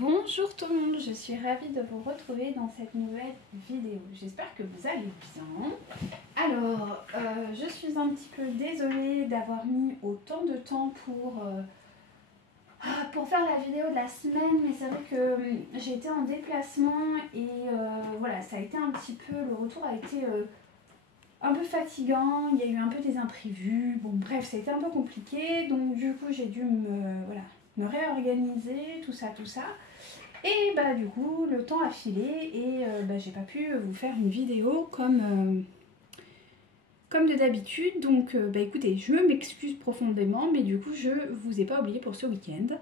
Bonjour tout le monde, je suis ravie de vous retrouver dans cette nouvelle vidéo. J'espère que vous allez bien. Alors, je suis un petit peu désolée d'avoir mis autant de temps pour faire la vidéo de la semaine, mais c'est vrai que j'ai été en déplacement et voilà, ça a été un petit peu, le retour a été un peu fatigant, il y a eu un peu des imprévus, bon bref, ça a été un peu compliqué, donc du coup j'ai dû me réorganiser, tout ça. Et bah du coup le temps a filé et j'ai pas pu vous faire une vidéo comme de d'habitude. Donc écoutez, je m'excuse profondément, mais du coup je vous ai pas oublié pour ce week-end.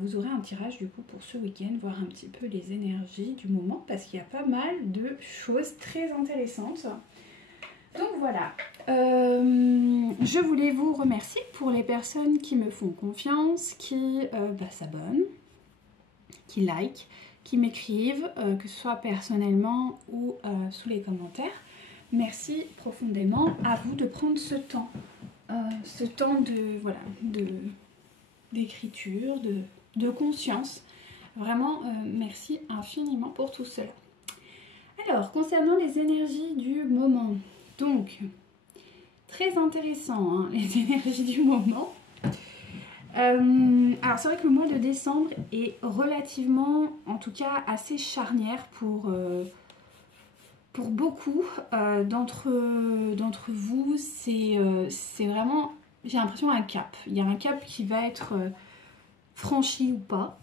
Vous aurez un tirage du coup pour ce week-end, voir un petit peu les énergies du moment, parce qu'il y a pas mal de choses très intéressantes. Donc voilà, je voulais vous remercier pour les personnes qui me font confiance, qui s'abonnent, qui like, qui m'écrivent, que ce soit personnellement ou sous les commentaires. Merci profondément à vous de prendre ce temps d'écriture, de conscience. Vraiment, merci infiniment pour tout cela. Alors, concernant les énergies du moment, donc, très intéressant, hein, les énergies du moment. Alors c'est vrai que le mois de décembre est relativement, en tout cas assez charnière pour beaucoup d'entre vous. C'est vraiment, j'ai l'impression, un cap. Il y a un cap qui va être franchi ou pas.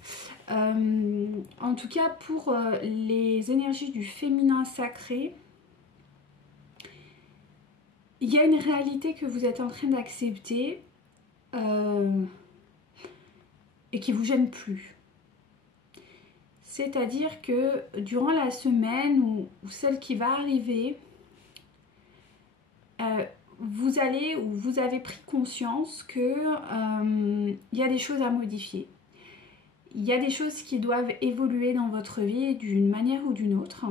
En tout cas pour les énergies du féminin sacré, il y a une réalité que vous êtes en train d'accepter et qui vous gêne plus. C'est-à-dire que durant la semaine ou celle qui va arriver, vous allez ou vous avez pris conscience que y a des choses à modifier. Il y a des choses qui doivent évoluer dans votre vie d'une manière ou d'une autre.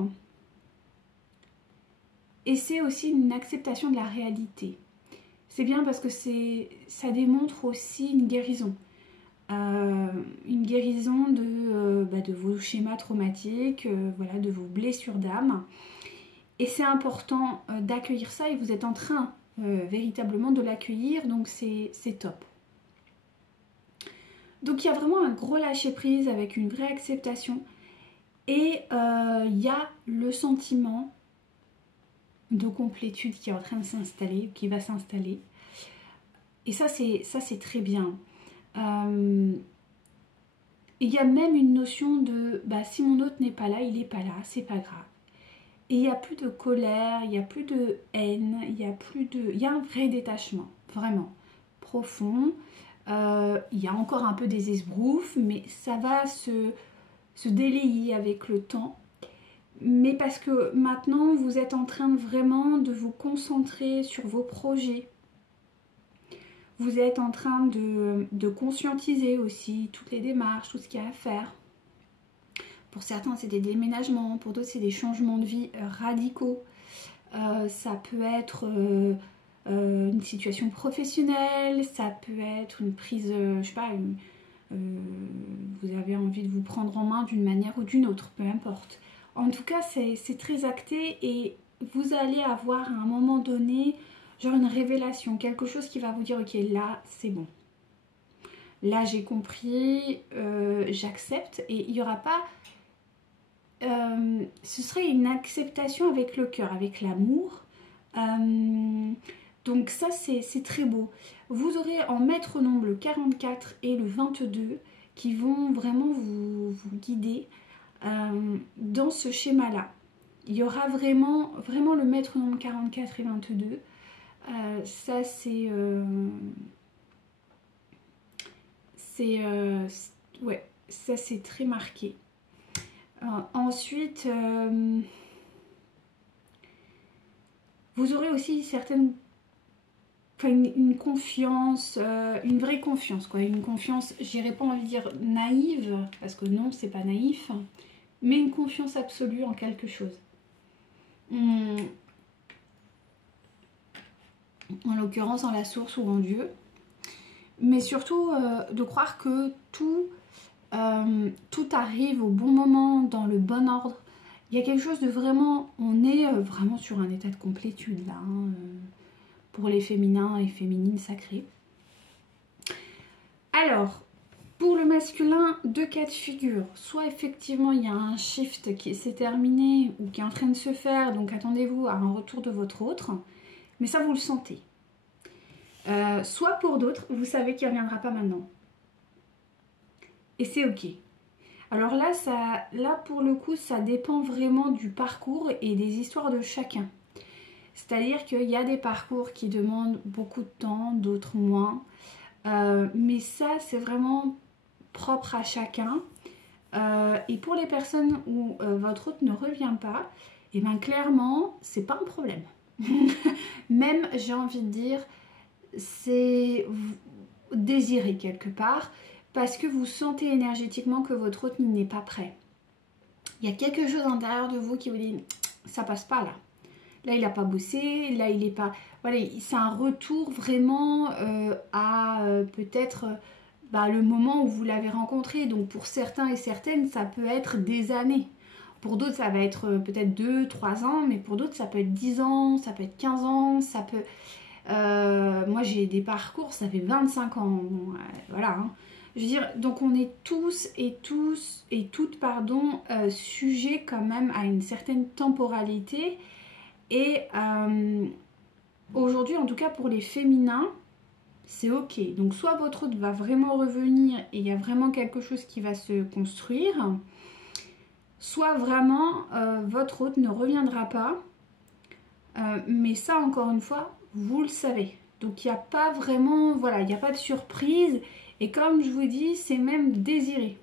Et c'est aussi une acceptation de la réalité. C'est bien parce que ça démontre aussi une guérison. Une guérison de vos schémas traumatiques, de vos blessures d'âme. Et c'est important d'accueillir ça et vous êtes en train véritablement de l'accueillir, donc c'est top. Donc il y a vraiment un gros lâcher prise avec une vraie acceptation et il y a le sentiment de complétude qui est en train de s'installer, qui va s'installer. Et ça c'est très bien. Il y a même une notion de si mon autre n'est pas là, il n'est pas là, c'est pas grave. Et il n'y a plus de colère, il n'y a plus de haine, il y a un vrai détachement, vraiment profond. Il y a encore un peu des esbroufs, mais ça va se délayer avec le temps. Mais parce que maintenant vous êtes en train vraiment de vous concentrer sur vos projets. Vous êtes en train de conscientiser aussi toutes les démarches, tout ce qu'il y a à faire. Pour certains, c'est des déménagements, pour d'autres, c'est des changements de vie radicaux. Ça peut être une situation professionnelle, ça peut être une prise, je sais pas, vous avez envie de vous prendre en main d'une manière ou d'une autre, peu importe. En tout cas, c'est très acté et vous allez avoir à un moment donné genre une révélation, quelque chose qui va vous dire ok, là c'est bon, là j'ai compris, j'accepte. Et il n'y aura pas ce serait une acceptation avec le cœur, avec l'amour. Donc ça c'est très beau. Vous aurez en maître nombre le 44 et le 22 qui vont vraiment vous guider dans ce schéma là. Il y aura vraiment le maître nombre 44 et 22. Ça c'est ouais, ça c'est très marqué. Ensuite vous aurez aussi une confiance, une vraie confiance quoi, une confiance, j'irai pas envie de dire naïve parce que non c'est pas naïf, mais une confiance absolue en quelque chose. En l'occurrence en la source ou en Dieu, mais surtout de croire que tout tout arrive au bon moment, dans le bon ordre. Il y a quelque chose de vraiment, on est vraiment sur un état de complétude là, hein, pour les féminins et féminines sacrées. Alors, pour le masculin, deux cas de figure. Soit effectivement il y a un shift qui s'est terminé ou qui est en train de se faire, donc attendez-vous à un retour de votre autre, mais ça vous le sentez. Soit pour d'autres, vous savez qu'il ne reviendra pas maintenant. Et c'est ok. Alors là, pour le coup, ça dépend vraiment du parcours et des histoires de chacun. C'est-à-dire qu'il y a des parcours qui demandent beaucoup de temps, d'autres moins. Mais ça, c'est vraiment propre à chacun. Et pour les personnes où votre hôte ne revient pas, et bien clairement, c'est pas un problème. Même, j'ai envie de dire, c'est désiré quelque part, parce que vous sentez énergétiquement que votre hôte n'est pas prêt. Il y a quelque chose à l'intérieur de vous qui vous dit, ça passe pas là. Là, il n'a pas bossé, là, il n'est pas... Voilà, c'est un retour vraiment à peut-être le moment où vous l'avez rencontré. Donc, pour certains et certaines, ça peut être des années. Pour d'autres, ça va être peut-être 2, 3 ans, mais pour d'autres, ça peut être 10 ans, ça peut être 15 ans, ça peut... moi, j'ai des parcours, ça fait 25 ans. Bon, voilà, hein. Je veux dire, donc on est tous et toutes, sujets quand même à une certaine temporalité. Et aujourd'hui, en tout cas pour les féminins, c'est ok. Donc soit votre hôte va vraiment revenir et il y a vraiment quelque chose qui va se construire, soit vraiment votre hôte ne reviendra pas. Mais ça, encore une fois, vous le savez. Donc il n'y a pas vraiment, voilà, il n'y a pas de surprise. Et comme je vous dis, c'est même désiré.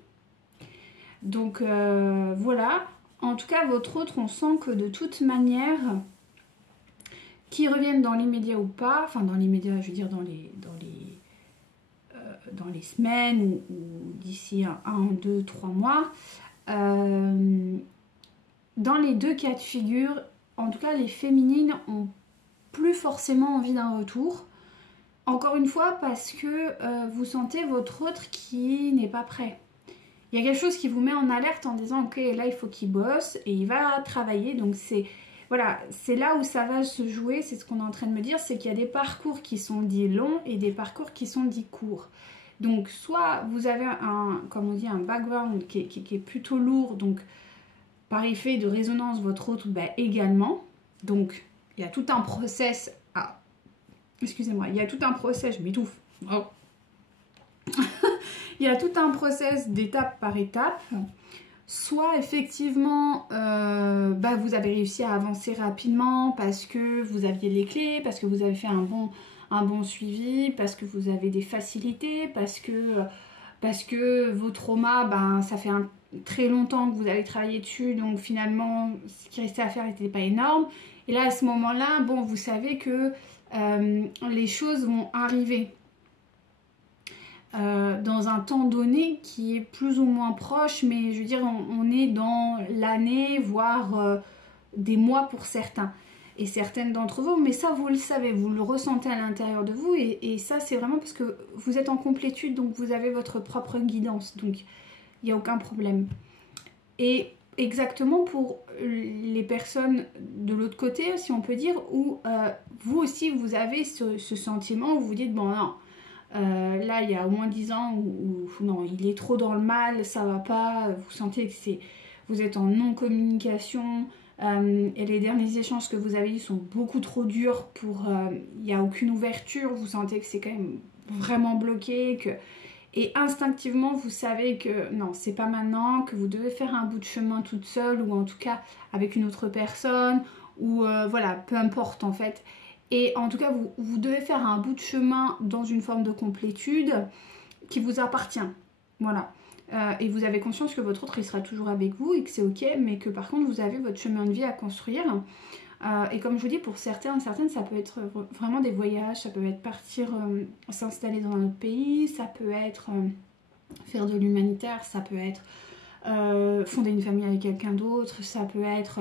Donc voilà. En tout cas, votre autre, on sent que de toute manière, qu'ils reviennent dans l'immédiat ou pas, enfin dans l'immédiat, je veux dire dans les semaines ou d'ici 1, 2, 3 mois, dans les deux cas de figure, en tout cas les féminines ont plus forcément envie d'un retour. Encore une fois, parce que vous sentez votre autre qui n'est pas prêt. Il y a quelque chose qui vous met en alerte en disant ok, là il faut qu'il bosse et il va travailler. Donc c'est voilà, c'est là où ça va se jouer, c'est ce qu'on est en train de me dire, c'est qu'il y a des parcours qui sont dits longs et des parcours qui sont dits courts. Donc soit vous avez un background qui est plutôt lourd, donc par effet de résonance votre autre également. Donc il y a tout un process excusez-moi, il y a tout un process, je m'étouffe. Oh. Il y a tout un process d'étape par étape. Soit effectivement, vous avez réussi à avancer rapidement parce que vous aviez les clés, parce que vous avez fait un bon suivi, parce que vous avez des facilités, parce que vos traumas, ça fait très longtemps que vous avez travaillé dessus, donc finalement, ce qui restait à faire n'était pas énorme. Et là, à ce moment-là, vous savez que les choses vont arriver dans un temps donné qui est plus ou moins proche, mais je veux dire, on est dans l'année, voire des mois pour certains. Et certaines d'entre vous, mais ça vous le savez, vous le ressentez à l'intérieur de vous, et ça c'est vraiment parce que vous êtes en complétude, donc vous avez votre propre guidance, donc il n'y a aucun problème. Et exactement pour les personnes de l'autre côté, si on peut dire, où vous aussi vous avez ce sentiment où vous dites bon non, là il y a au moins 10 ans où non, il est trop dans le mal, ça va pas, vous sentez que vous êtes en non-communication, et les derniers échanges que vous avez eus sont beaucoup trop durs pour, il n'y a aucune ouverture, vous sentez que c'est quand même vraiment bloqué, et instinctivement vous savez que non, c'est pas maintenant, que vous devez faire un bout de chemin toute seule, ou en tout cas avec une autre personne, ou voilà, peu importe en fait. Et en tout cas, vous devez faire un bout de chemin dans une forme de complétude qui vous appartient. Voilà. Et vous avez conscience que votre autre, il sera toujours avec vous et que c'est ok, mais que par contre, vous avez votre chemin de vie à construire. Et comme je vous dis, pour certaines, ça peut être vraiment des voyages, ça peut être partir s'installer dans un autre pays, ça peut être faire de l'humanitaire, ça peut être fonder une famille avec quelqu'un d'autre, ça peut être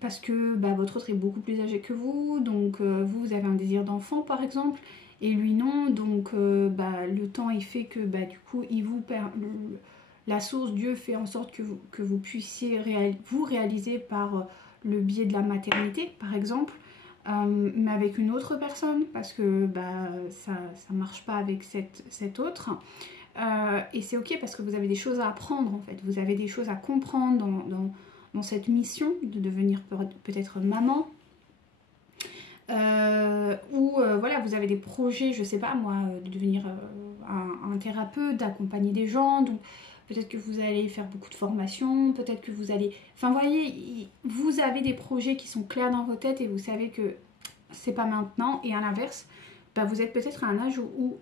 parce que votre autre est beaucoup plus âgé que vous, donc vous avez un désir d'enfant par exemple, et lui non. Donc le temps il fait que du coup il vous la source Dieu fait en sorte que vous puissiez vous réaliser par le biais de la maternité par exemple, mais avec une autre personne parce que ça marche pas avec cette autre. Et c'est ok parce que vous avez des choses à apprendre en fait, vous avez des choses à comprendre dans cette mission de devenir peut-être maman. Voilà, vous avez des projets, je sais pas moi, de devenir un thérapeute, d'accompagner des gens, donc peut-être que vous allez faire beaucoup de formations, peut-être que vous allez... Enfin, vous voyez, vous avez des projets qui sont clairs dans vos têtes et vous savez que c'est pas maintenant. Et à l'inverse, vous êtes peut-être à un âge où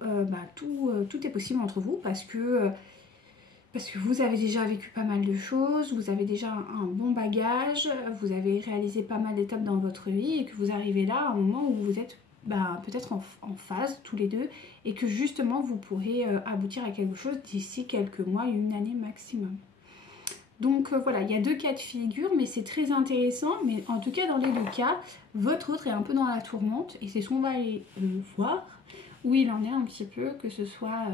tout est possible entre vous parce que vous avez déjà vécu pas mal de choses, vous avez déjà un bon bagage, vous avez réalisé pas mal d'étapes dans votre vie et que vous arrivez là à un moment où vous êtes peut-être en phase tous les deux et que justement vous pourrez aboutir à quelque chose d'ici quelques mois, une année maximum. Donc voilà, il y a deux cas de figure, mais c'est très intéressant. Mais en tout cas, dans les deux cas, votre autre est un peu dans la tourmente et c'est ce qu'on va aller voir où il en est un petit peu, que ce soit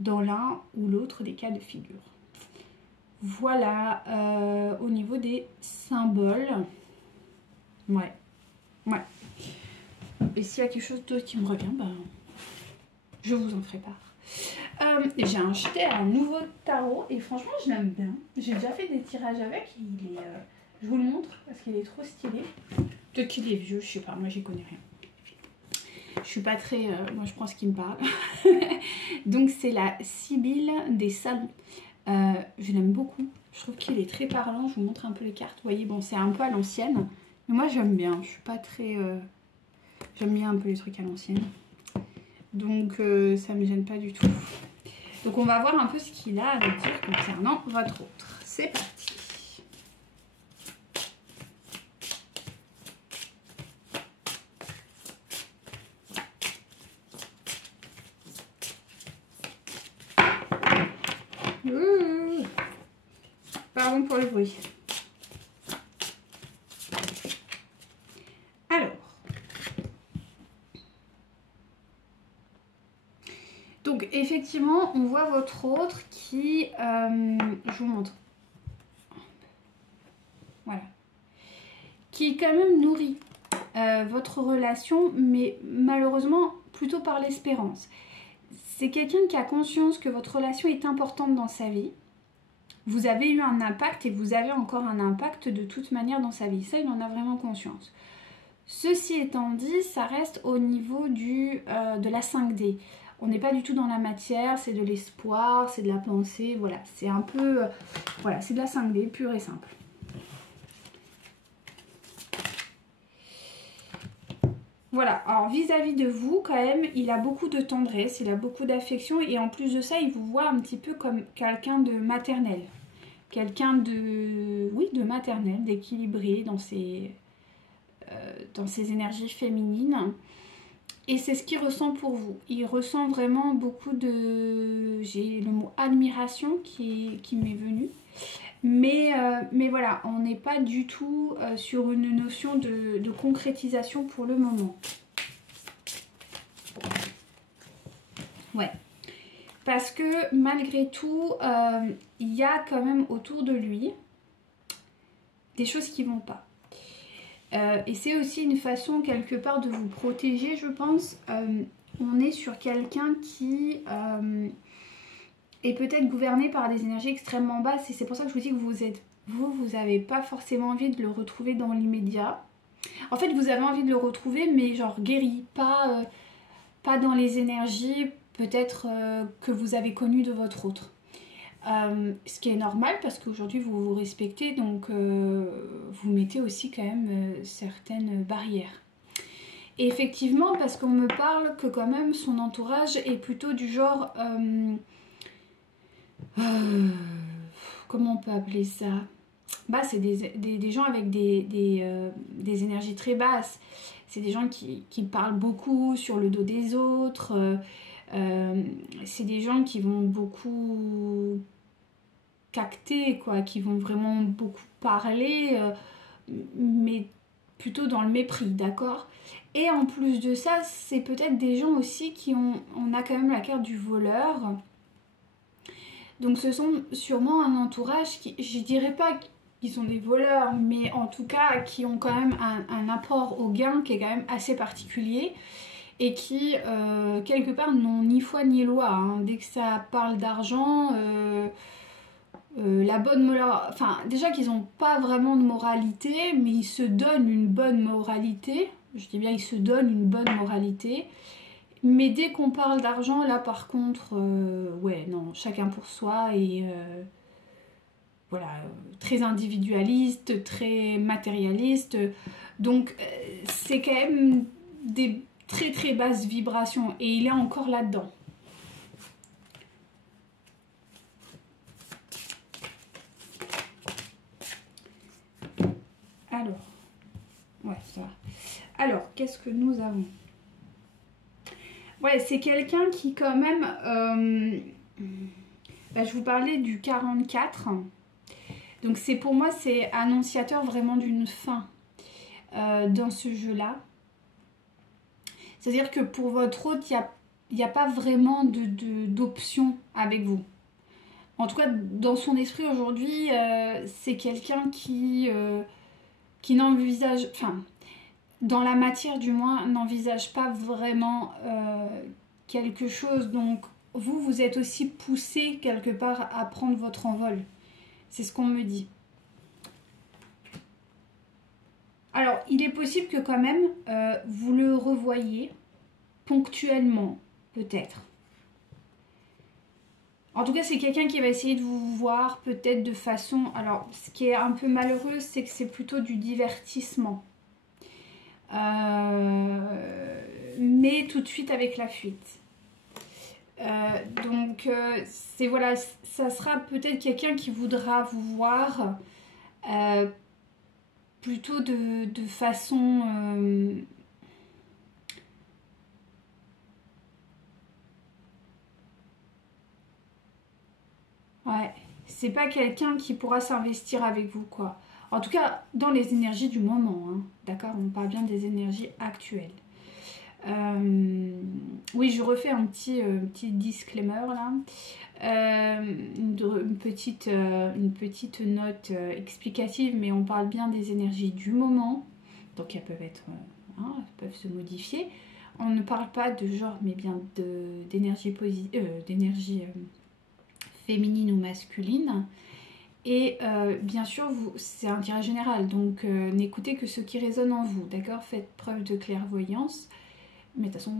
dans l'un ou l'autre des cas de figure. Voilà, au niveau des symboles. Ouais. Et s'il y a quelque chose d'autre qui me revient, je vous en ferai part. J'ai acheté un nouveau tarot et franchement je l'aime bien. J'ai déjà fait des tirages avec, je vous le montre parce qu'il est trop stylé. Peut-être qu'il est vieux, je sais pas, moi j'y connais rien. Je suis pas très... moi je prends ce qui me parle. Donc c'est la Sibylle des salons. Je l'aime beaucoup. Je trouve qu'il est très parlant. Je vous montre un peu les cartes. Vous voyez, bon c'est un peu à l'ancienne. Mais moi j'aime bien. Je suis pas très... J'aime bien un peu les trucs à l'ancienne. Donc ça me gêne pas du tout. Donc on va voir un peu ce qu'il a à nous dire concernant votre autre. C'est parti. Pardon pour le bruit. Alors. Donc effectivement, on voit votre autre qui... je vous montre. Voilà. Qui quand même nourrit votre relation, mais malheureusement plutôt par l'espérance. C'est quelqu'un qui a conscience que votre relation est importante dans sa vie. Vous avez eu un impact et vous avez encore un impact de toute manière dans sa vie. Ça, il en a vraiment conscience. Ceci étant dit, ça reste au niveau de la 5D. On n'est pas du tout dans la matière, c'est de l'espoir, c'est de la pensée, voilà. C'est un peu... voilà, c'est de la 5D, pure et simple. Voilà, alors vis-à-vis de vous, quand même, il a beaucoup de tendresse, il a beaucoup d'affection et en plus de ça, il vous voit un petit peu comme quelqu'un de maternel. Quelqu'un de... oui, de maternel, d'équilibré dans ses énergies féminines. Et c'est ce qu'il ressent pour vous. Il ressent vraiment beaucoup de... j'ai le mot admiration qui m'est venu. Mais voilà, on n'est pas du tout sur une notion de concrétisation pour le moment. Ouais. Parce que malgré tout, il y a quand même autour de lui des choses qui ne vont pas. Et c'est aussi une façon quelque part de vous protéger, je pense. On est sur quelqu'un qui... et peut-être gouverné par des énergies extrêmement basses. Et c'est pour ça que je vous dis que vous n'avez pas forcément envie de le retrouver dans l'immédiat. En fait, vous avez envie de le retrouver, mais genre guéri, pas dans les énergies peut-être que vous avez connues de votre autre. Ce qui est normal parce qu'aujourd'hui vous vous respectez, donc vous mettez aussi quand même certaines barrières. Et effectivement, parce qu'on me parle que quand même son entourage est plutôt du genre... comment on peut appeler ça? C'est des gens avec des énergies très basses. C'est des gens qui parlent beaucoup sur le dos des autres. C'est des gens qui vont beaucoup cacter, quoi, qui vont vraiment beaucoup parler, mais plutôt dans le mépris, d'accord? Et en plus de ça, c'est peut-être des gens aussi qui ont... On a quand même la carte du voleur. Donc ce sont sûrement un entourage qui, je dirais pas qu'ils sont des voleurs, mais en tout cas qui ont quand même un apport au gain qui est quand même assez particulier et qui, quelque part, n'ont ni foi ni loi. Hein. Dès que ça parle d'argent, la bonne morale... Enfin, déjà qu'ils n'ont pas vraiment de moralité, mais ils se donnent une bonne moralité. Je dis bien, ils se donnent une bonne moralité. Mais dès qu'on parle d'argent, là, par contre, ouais, non, chacun pour soi et... voilà, très individualiste, très matérialiste. Donc, c'est quand même des très très basses vibrations. Et il est encore là-dedans. Alors, ouais, ça va. Alors, qu'est-ce que nous avons? Ouais, c'est quelqu'un qui quand même... je vous parlais du 44. Donc c'est pour moi, c'est annonciateur vraiment d'une fin dans ce jeu-là. C'est-à-dire que pour votre hôte, il n'y a pas vraiment d'option avec vous. En tout cas, dans son esprit aujourd'hui, c'est quelqu'un qui n'envisage... Enfin, dans la matière du moins, n'envisage pas vraiment quelque chose. Donc vous êtes aussi poussé quelque part à prendre votre envol. C'est ce qu'on me dit. Alors, il est possible que quand même, vous le revoyiez ponctuellement, peut-être. En tout cas, c'est quelqu'un qui va essayer de vous voir peut-être de façon... Alors, ce qui est un peu malheureux, c'est que c'est plutôt du divertissement. Mais tout de suite avec la fuite. Donc, c'est voilà, ça sera peut-être quelqu'un qui voudra vous voir plutôt de façon... ouais, c'est pas quelqu'un qui pourra s'investir avec vous, quoi. En tout cas, dans les énergies du moment, hein, d'accord? On parle bien des énergies actuelles. Oui, je refais un petit disclaimer là. Une petite note explicative, mais on parle bien des énergies du moment. Donc elles peuvent être, elles peuvent se modifier. On ne parle pas de genre, mais bien d'énergie féminine ou masculine. Et bien sûr, c'est un tirage général, donc n'écoutez que ce qui résonne en vous, d'accord? Faites preuve de clairvoyance. Mais de toute façon,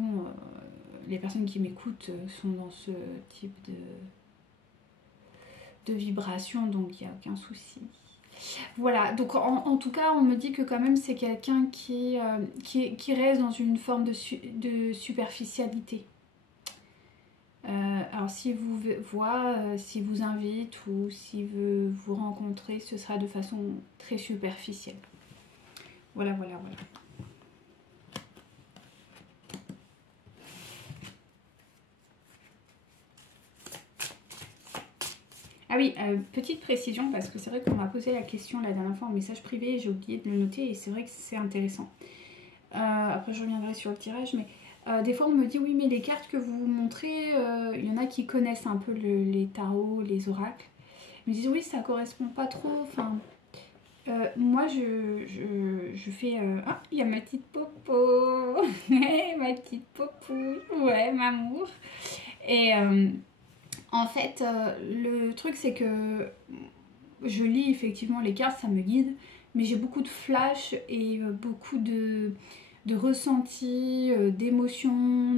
les personnes qui m'écoutent sont dans ce type de vibration, donc il n'y a aucun souci. Voilà, donc en tout cas, on me dit que quand même c'est quelqu'un qui reste dans une forme de superficialité. Alors s'il vous voit, s'il vous invite ou s'il veut vous rencontrer, ce sera de façon très superficielle. Voilà, voilà, voilà. Ah oui, petite précision, parce que c'est vrai qu'on m'a posé la question la dernière fois en message privé, j'ai oublié de le noter et c'est vrai que c'est intéressant. Après je reviendrai sur le tirage, mais des fois on me dit oui mais les cartes que vous montrez, il y en a qui connaissent un peu les tarots, les oracles. Ils me disent oui ça correspond pas trop, enfin... moi je fais... Ah, il y a ma petite popo. Ma petite popo. Ouais, m'amour. Et... en fait, le truc c'est que je lis effectivement les cartes, ça me guide, mais j'ai beaucoup de flash et beaucoup de ressentis, d'émotions,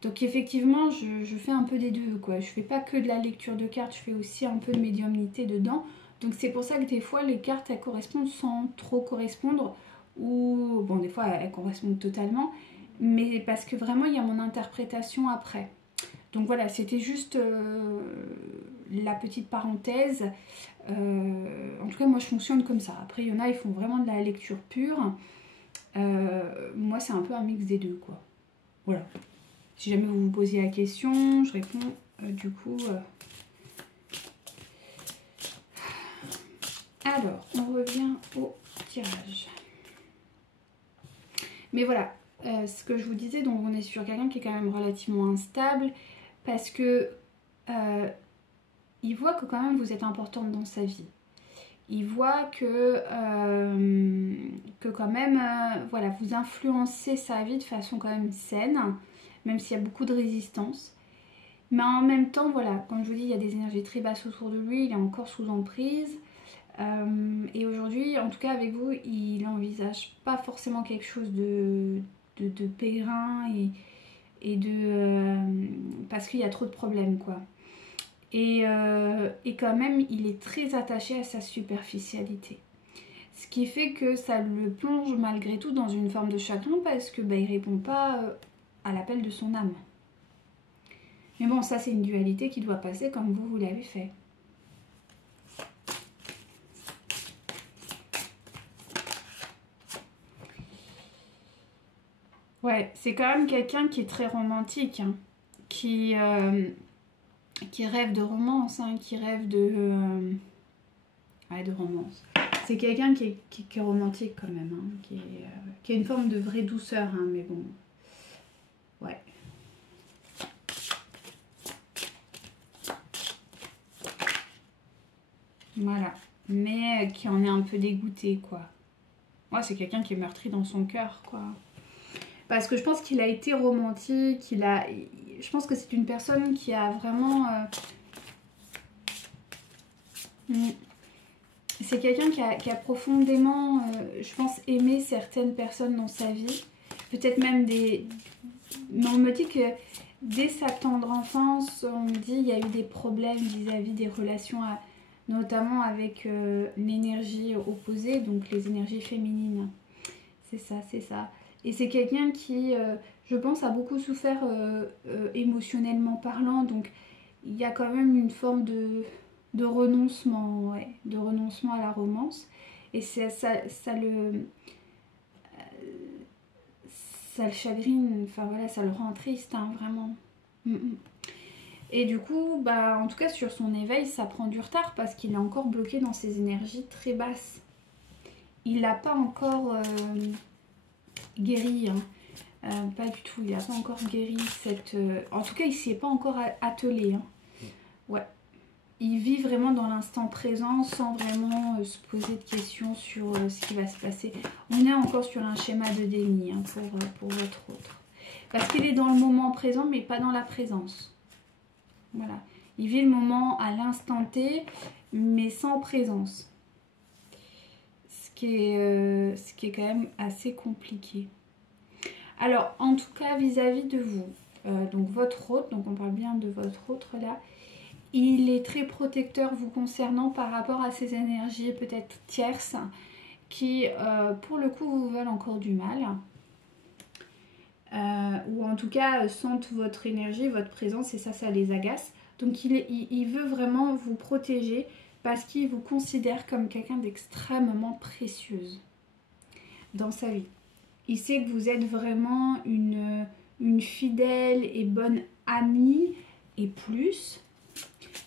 donc effectivement je fais un peu des deux, quoi. Je fais pas que de la lecture de cartes, je fais aussi un peu de médiumnité dedans. Donc c'est pour ça que des fois les cartes elles correspondent sans trop correspondre, ou bon des fois elles correspondent totalement, mais parce que vraiment il y a mon interprétation après. Donc voilà, c'était juste la petite parenthèse. En tout cas, moi je fonctionne comme ça. Après, il y en a, ils font vraiment de la lecture pure. Moi, c'est un peu un mix des deux, quoi. Voilà. Si jamais vous vous posiez la question, je réponds du coup. Alors, on revient au tirage. Mais voilà, ce que je vous disais, donc on est sur quelqu'un qui est quand même relativement instable parce que il voit que quand même vous êtes importante dans sa vie. Il voit que quand même, voilà, vous influencez sa vie de façon quand même saine, même s'il y a beaucoup de résistance. Mais en même temps, voilà, comme je vous dis, il y a des énergies très basses autour de lui, il est encore sous emprise. Et aujourd'hui, en tout cas avec vous, il n'envisage pas forcément quelque chose de périn et parce qu'il y a trop de problèmes, quoi. Et quand même, il est très attaché à sa superficialité. Ce qui fait que ça le plonge malgré tout dans une forme de chagrin parce que il répond pas à l'appel de son âme. Mais bon, ça c'est une dualité qui doit passer comme vous l'avez fait. Ouais, c'est quand même quelqu'un qui est très romantique, hein, qui rêve de romance, hein, qui rêve de romance. C'est quelqu'un qui est romantique quand même, hein, qui a une forme de vraie douceur, hein, mais bon, ouais. Voilà, mais qui en est un peu dégoûté, quoi. Moi, c'est quelqu'un qui est meurtri dans son cœur, quoi. Parce que je pense qu'il a été romantique, je pense que c'est une personne qui a vraiment... C'est quelqu'un qui a profondément, je pense, aimé certaines personnes dans sa vie. Peut-être même des... Mais on me dit que dès sa tendre enfance, on me dit il y a eu des problèmes vis-à-vis des relations, notamment avec l'énergie opposée, donc les énergies féminines. C'est ça, c'est ça. Et c'est quelqu'un qui, je pense, a beaucoup souffert émotionnellement parlant. Donc, il y a quand même une forme de renoncement, ouais, de renoncement à la romance. Et ça le chagrine, enfin voilà, ça le rend triste, hein, vraiment. Et du coup, en tout cas, sur son éveil, ça prend du retard parce qu'il est encore bloqué dans ses énergies très basses. Il n'a pas encore... guéri, hein. Pas du tout, il n'a pas encore guéri cette... En tout cas, il ne s'y est pas encore attelé, hein. Ouais. Il vit vraiment dans l'instant présent sans vraiment se poser de questions sur ce qui va se passer. On est encore sur un schéma de déni, hein, pour votre autre. Parce qu'il est dans le moment présent, mais pas dans la présence. Voilà. Il vit le moment à l'instant T, mais sans présence. Ce qui est quand même assez compliqué. Alors, en tout cas, vis-à-vis de vous, donc votre hôte, donc on parle bien de votre autre là, il est très protecteur vous concernant par rapport à ces énergies peut-être tierces qui, pour le coup, vous veulent encore du mal. Ou en tout cas, sentent votre énergie, votre présence et ça les agace. Donc, il veut vraiment vous protéger parce qu'il vous considère comme quelqu'un d'extrêmement précieuse dans sa vie. Il sait que vous êtes vraiment une fidèle et bonne amie et plus,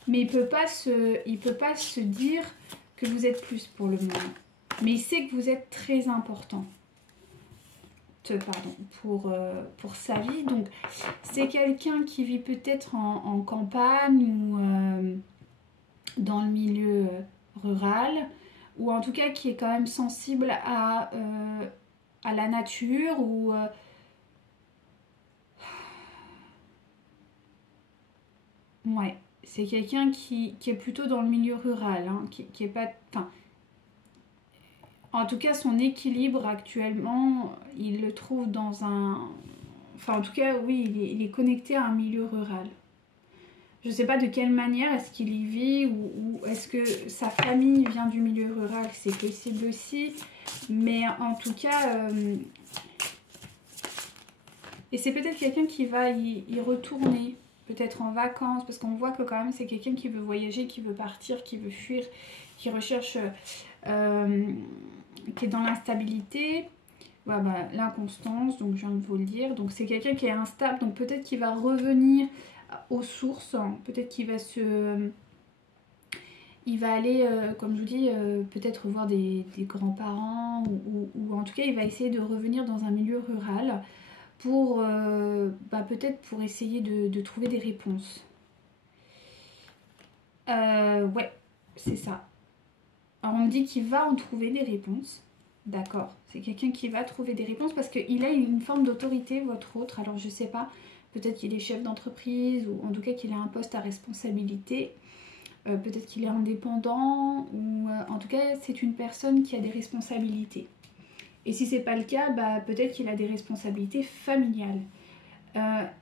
mais il peut pas se dire que vous êtes plus pour le moment. Mais il sait que vous êtes très important pour sa vie. Donc c'est quelqu'un qui vit peut-être en campagne ou dans le milieu rural, ou en tout cas qui est quand même sensible à la nature ou ouais, c'est quelqu'un qui est plutôt dans le milieu rural, hein, qui est pas, enfin, en tout cas son équilibre actuellement, il le trouve dans un, enfin en tout cas oui, il est connecté à un milieu rural. Je sais pas de quelle manière est-ce qu'il y vit ou est-ce que sa famille vient du milieu rural, c'est possible aussi, mais en tout cas et c'est peut-être quelqu'un qui va y retourner, peut-être en vacances, parce qu'on voit que quand même c'est quelqu'un qui veut voyager, qui veut partir, qui veut fuir, qui recherche, qui est dans l'instabilité, voilà, l'inconstance, donc je viens de vous le dire. Donc c'est quelqu'un qui est instable, donc peut-être qu'il va revenir aux sources, peut-être qu'il va Il va aller, comme je vous dis, peut-être voir des grands-parents ou en tout cas il va essayer de revenir dans un milieu rural pour peut-être pour essayer de trouver des réponses. Ouais, c'est ça. Alors on me dit qu'il va en trouver des réponses. D'accord, c'est quelqu'un qui va trouver des réponses parce qu'il a une forme d'autorité, votre autre. Alors je sais pas, peut-être qu'il est chef d'entreprise ou en tout cas qu'il a un poste à responsabilité. Peut-être qu'il est indépendant ou en tout cas c'est une personne qui a des responsabilités. Et si c'est pas le cas, peut-être qu'il a des responsabilités familiales.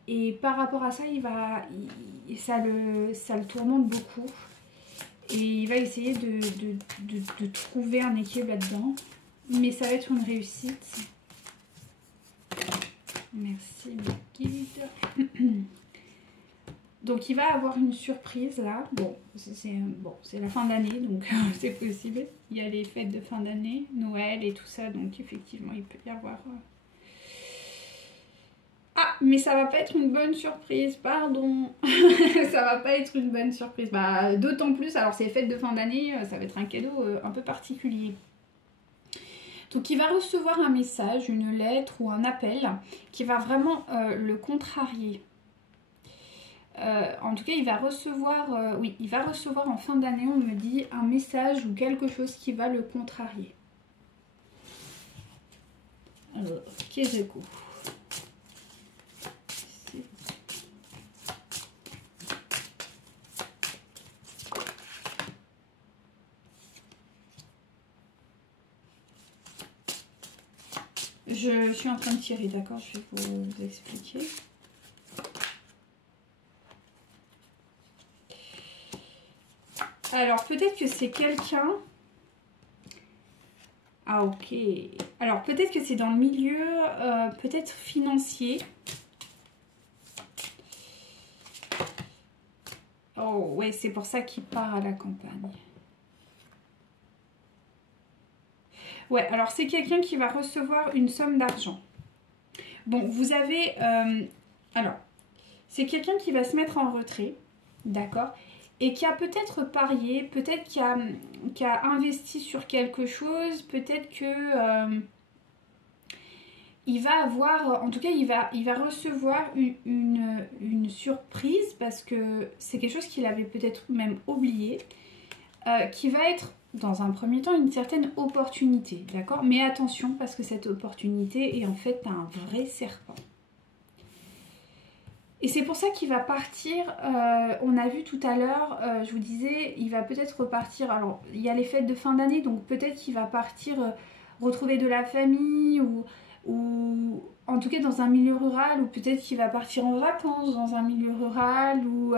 Et par rapport à ça, ça le tourmente beaucoup. Et il va essayer de trouver un équilibre là-dedans. Mais ça va être une réussite. Merci, mes guides. Donc il va avoir une surprise là. Bon, c'est la fin d'année, donc c'est possible. Il y a les fêtes de fin d'année, Noël et tout ça, donc effectivement il peut y avoir... Ah, mais ça va pas être une bonne surprise, pardon. Ça va pas être une bonne surprise. D'autant plus, alors c'est les fêtes de fin d'année, ça va être un cadeau un peu particulier. Donc il va recevoir un message, une lettre ou un appel qui va vraiment le contrarier. En tout cas, il va recevoir, il va recevoir en fin d'année, on me dit, un message ou quelque chose qui va le contrarier. Alors, Kezeko. Je suis en train de tirer, d'accord? Je vais vous expliquer. Alors, peut-être que c'est quelqu'un... Ah, ok. Alors, peut-être que c'est dans le milieu, peut-être financier. Oh, ouais, c'est pour ça qu'il part à la campagne. Ouais, alors c'est quelqu'un qui va recevoir une somme d'argent. Bon, vous avez... alors, c'est quelqu'un qui va se mettre en retrait, d'accord? Et qui a peut-être parié, peut-être qui a investi sur quelque chose, peut-être que... il va avoir... En tout cas, il va recevoir une surprise parce que c'est quelque chose qu'il avait peut-être même oublié, qui va être... Dans un premier temps, une certaine opportunité, d'accord? Mais attention, parce que cette opportunité est en fait un vrai serpent. Et c'est pour ça qu'il va partir, on a vu tout à l'heure, je vous disais, il va peut-être repartir, alors il y a les fêtes de fin d'année, donc peut-être qu'il va partir retrouver de la famille, ou en tout cas dans un milieu rural, ou peut-être qu'il va partir en vacances dans un milieu rural, ou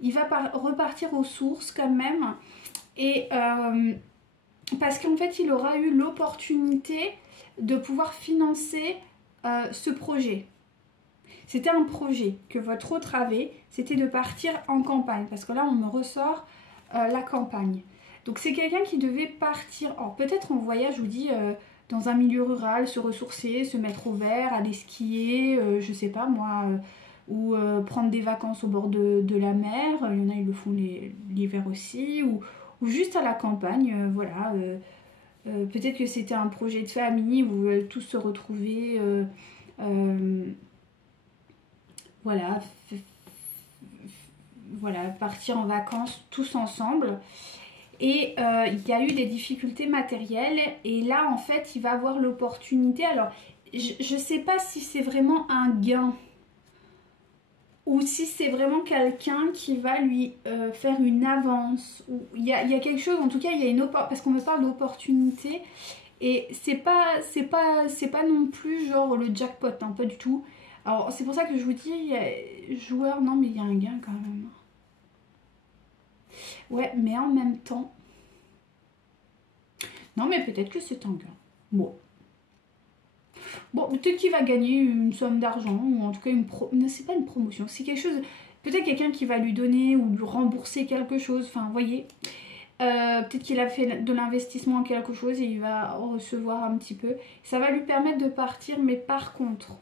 il va repartir aux sources quand même. Et parce qu'en fait, il aura eu l'opportunité de pouvoir financer ce projet. C'était un projet que votre autre avait, c'était de partir en campagne. Parce que là, on me ressort la campagne. Donc, c'est quelqu'un qui devait partir, peut-être en voyage, je vous dis, dans un milieu rural, se ressourcer, se mettre au vert, aller skier, je sais pas moi... ou prendre des vacances au bord de la mer. Il y en a, ils le font l'hiver aussi, ou juste à la campagne, voilà. Peut-être que c'était un projet de famille où ils veulent tous se retrouver, voilà, voilà, partir en vacances tous ensemble. Et il y a eu des difficultés matérielles et là en fait il va avoir l'opportunité. Alors je ne sais pas si c'est vraiment un gain ou si c'est vraiment quelqu'un qui va lui faire une avance. Il y a quelque chose, en tout cas, il y a une opportunité, parce qu'on me parle d'opportunité, et c'est pas non plus genre le jackpot, hein, pas du tout. Alors, c'est pour ça que je vous dis, il y a joueur, non, mais il y a un gain quand même. Ouais, mais en même temps... Non, mais peut-être que c'est un gain. Bon. Bon, peut-être qu'il va gagner une somme d'argent, ou en tout cas non, c'est pas une promotion, c'est quelque chose... Peut-être quelqu'un qui va lui donner ou lui rembourser quelque chose, enfin, vous voyez. Peut-être qu'il a fait de l'investissement en quelque chose et il va recevoir un petit peu. Ça va lui permettre de partir, mais par contre...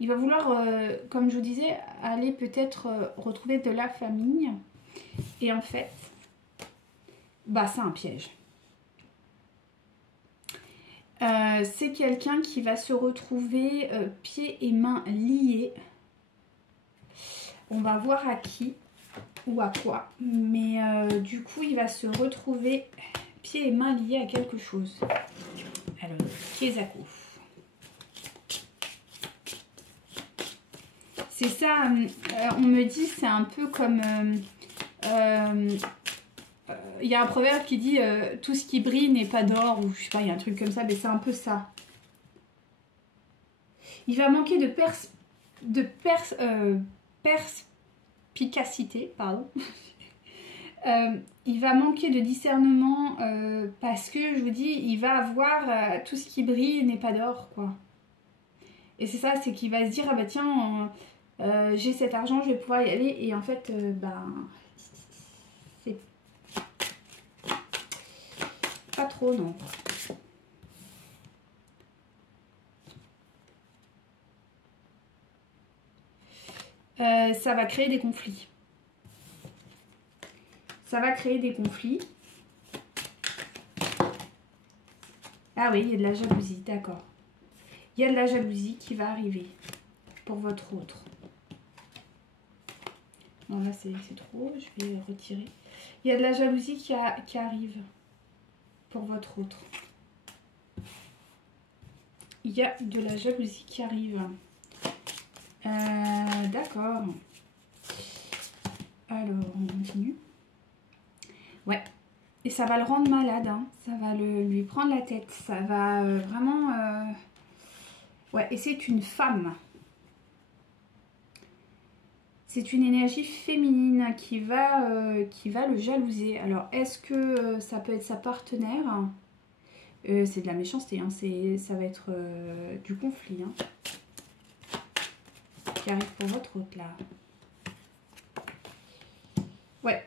Il va vouloir, comme je vous disais, aller peut-être retrouver de la famille. Et en fait, bah c'est un piège. C'est quelqu'un qui va se retrouver pieds et mains liés. On va voir à qui ou à quoi. Mais du coup, il va se retrouver pieds et mains liés à quelque chose. Alors, Kiesako. C'est ça, on me dit, c'est un peu comme... il y a un proverbe qui dit tout ce qui brille n'est pas d'or, ou je sais pas, il y a un truc comme ça, mais c'est un peu ça. Il va manquer de perspicacité, pardon. Il va manquer de discernement parce que, je vous dis, il va avoir tout ce qui brille n'est pas d'or, quoi. Et c'est ça, c'est qu'il va se dire, ah bah tiens, j'ai cet argent, je vais pouvoir y aller. Et en fait, c'est pas trop, non. Ça va créer des conflits. Ça va créer des conflits. Ah oui, il y a de la jalousie, d'accord. Il y a de la jalousie qui va arriver pour votre autre. Non, là c'est trop, je vais retirer. Il y a de la jalousie qui arrive pour votre autre. Il y a de la jalousie qui arrive. D'accord. Alors, on continue. Ouais. Et ça va le rendre malade. Hein. Ça va lui prendre la tête. Ça va vraiment... Ouais, et c'est une femme. C'est une énergie féminine qui va le jalouser. Alors, est-ce que ça peut être sa partenaire? C'est de la méchanceté. Hein. Ça va être du conflit. Hein. Qui arrive pour votre autre là. Ouais.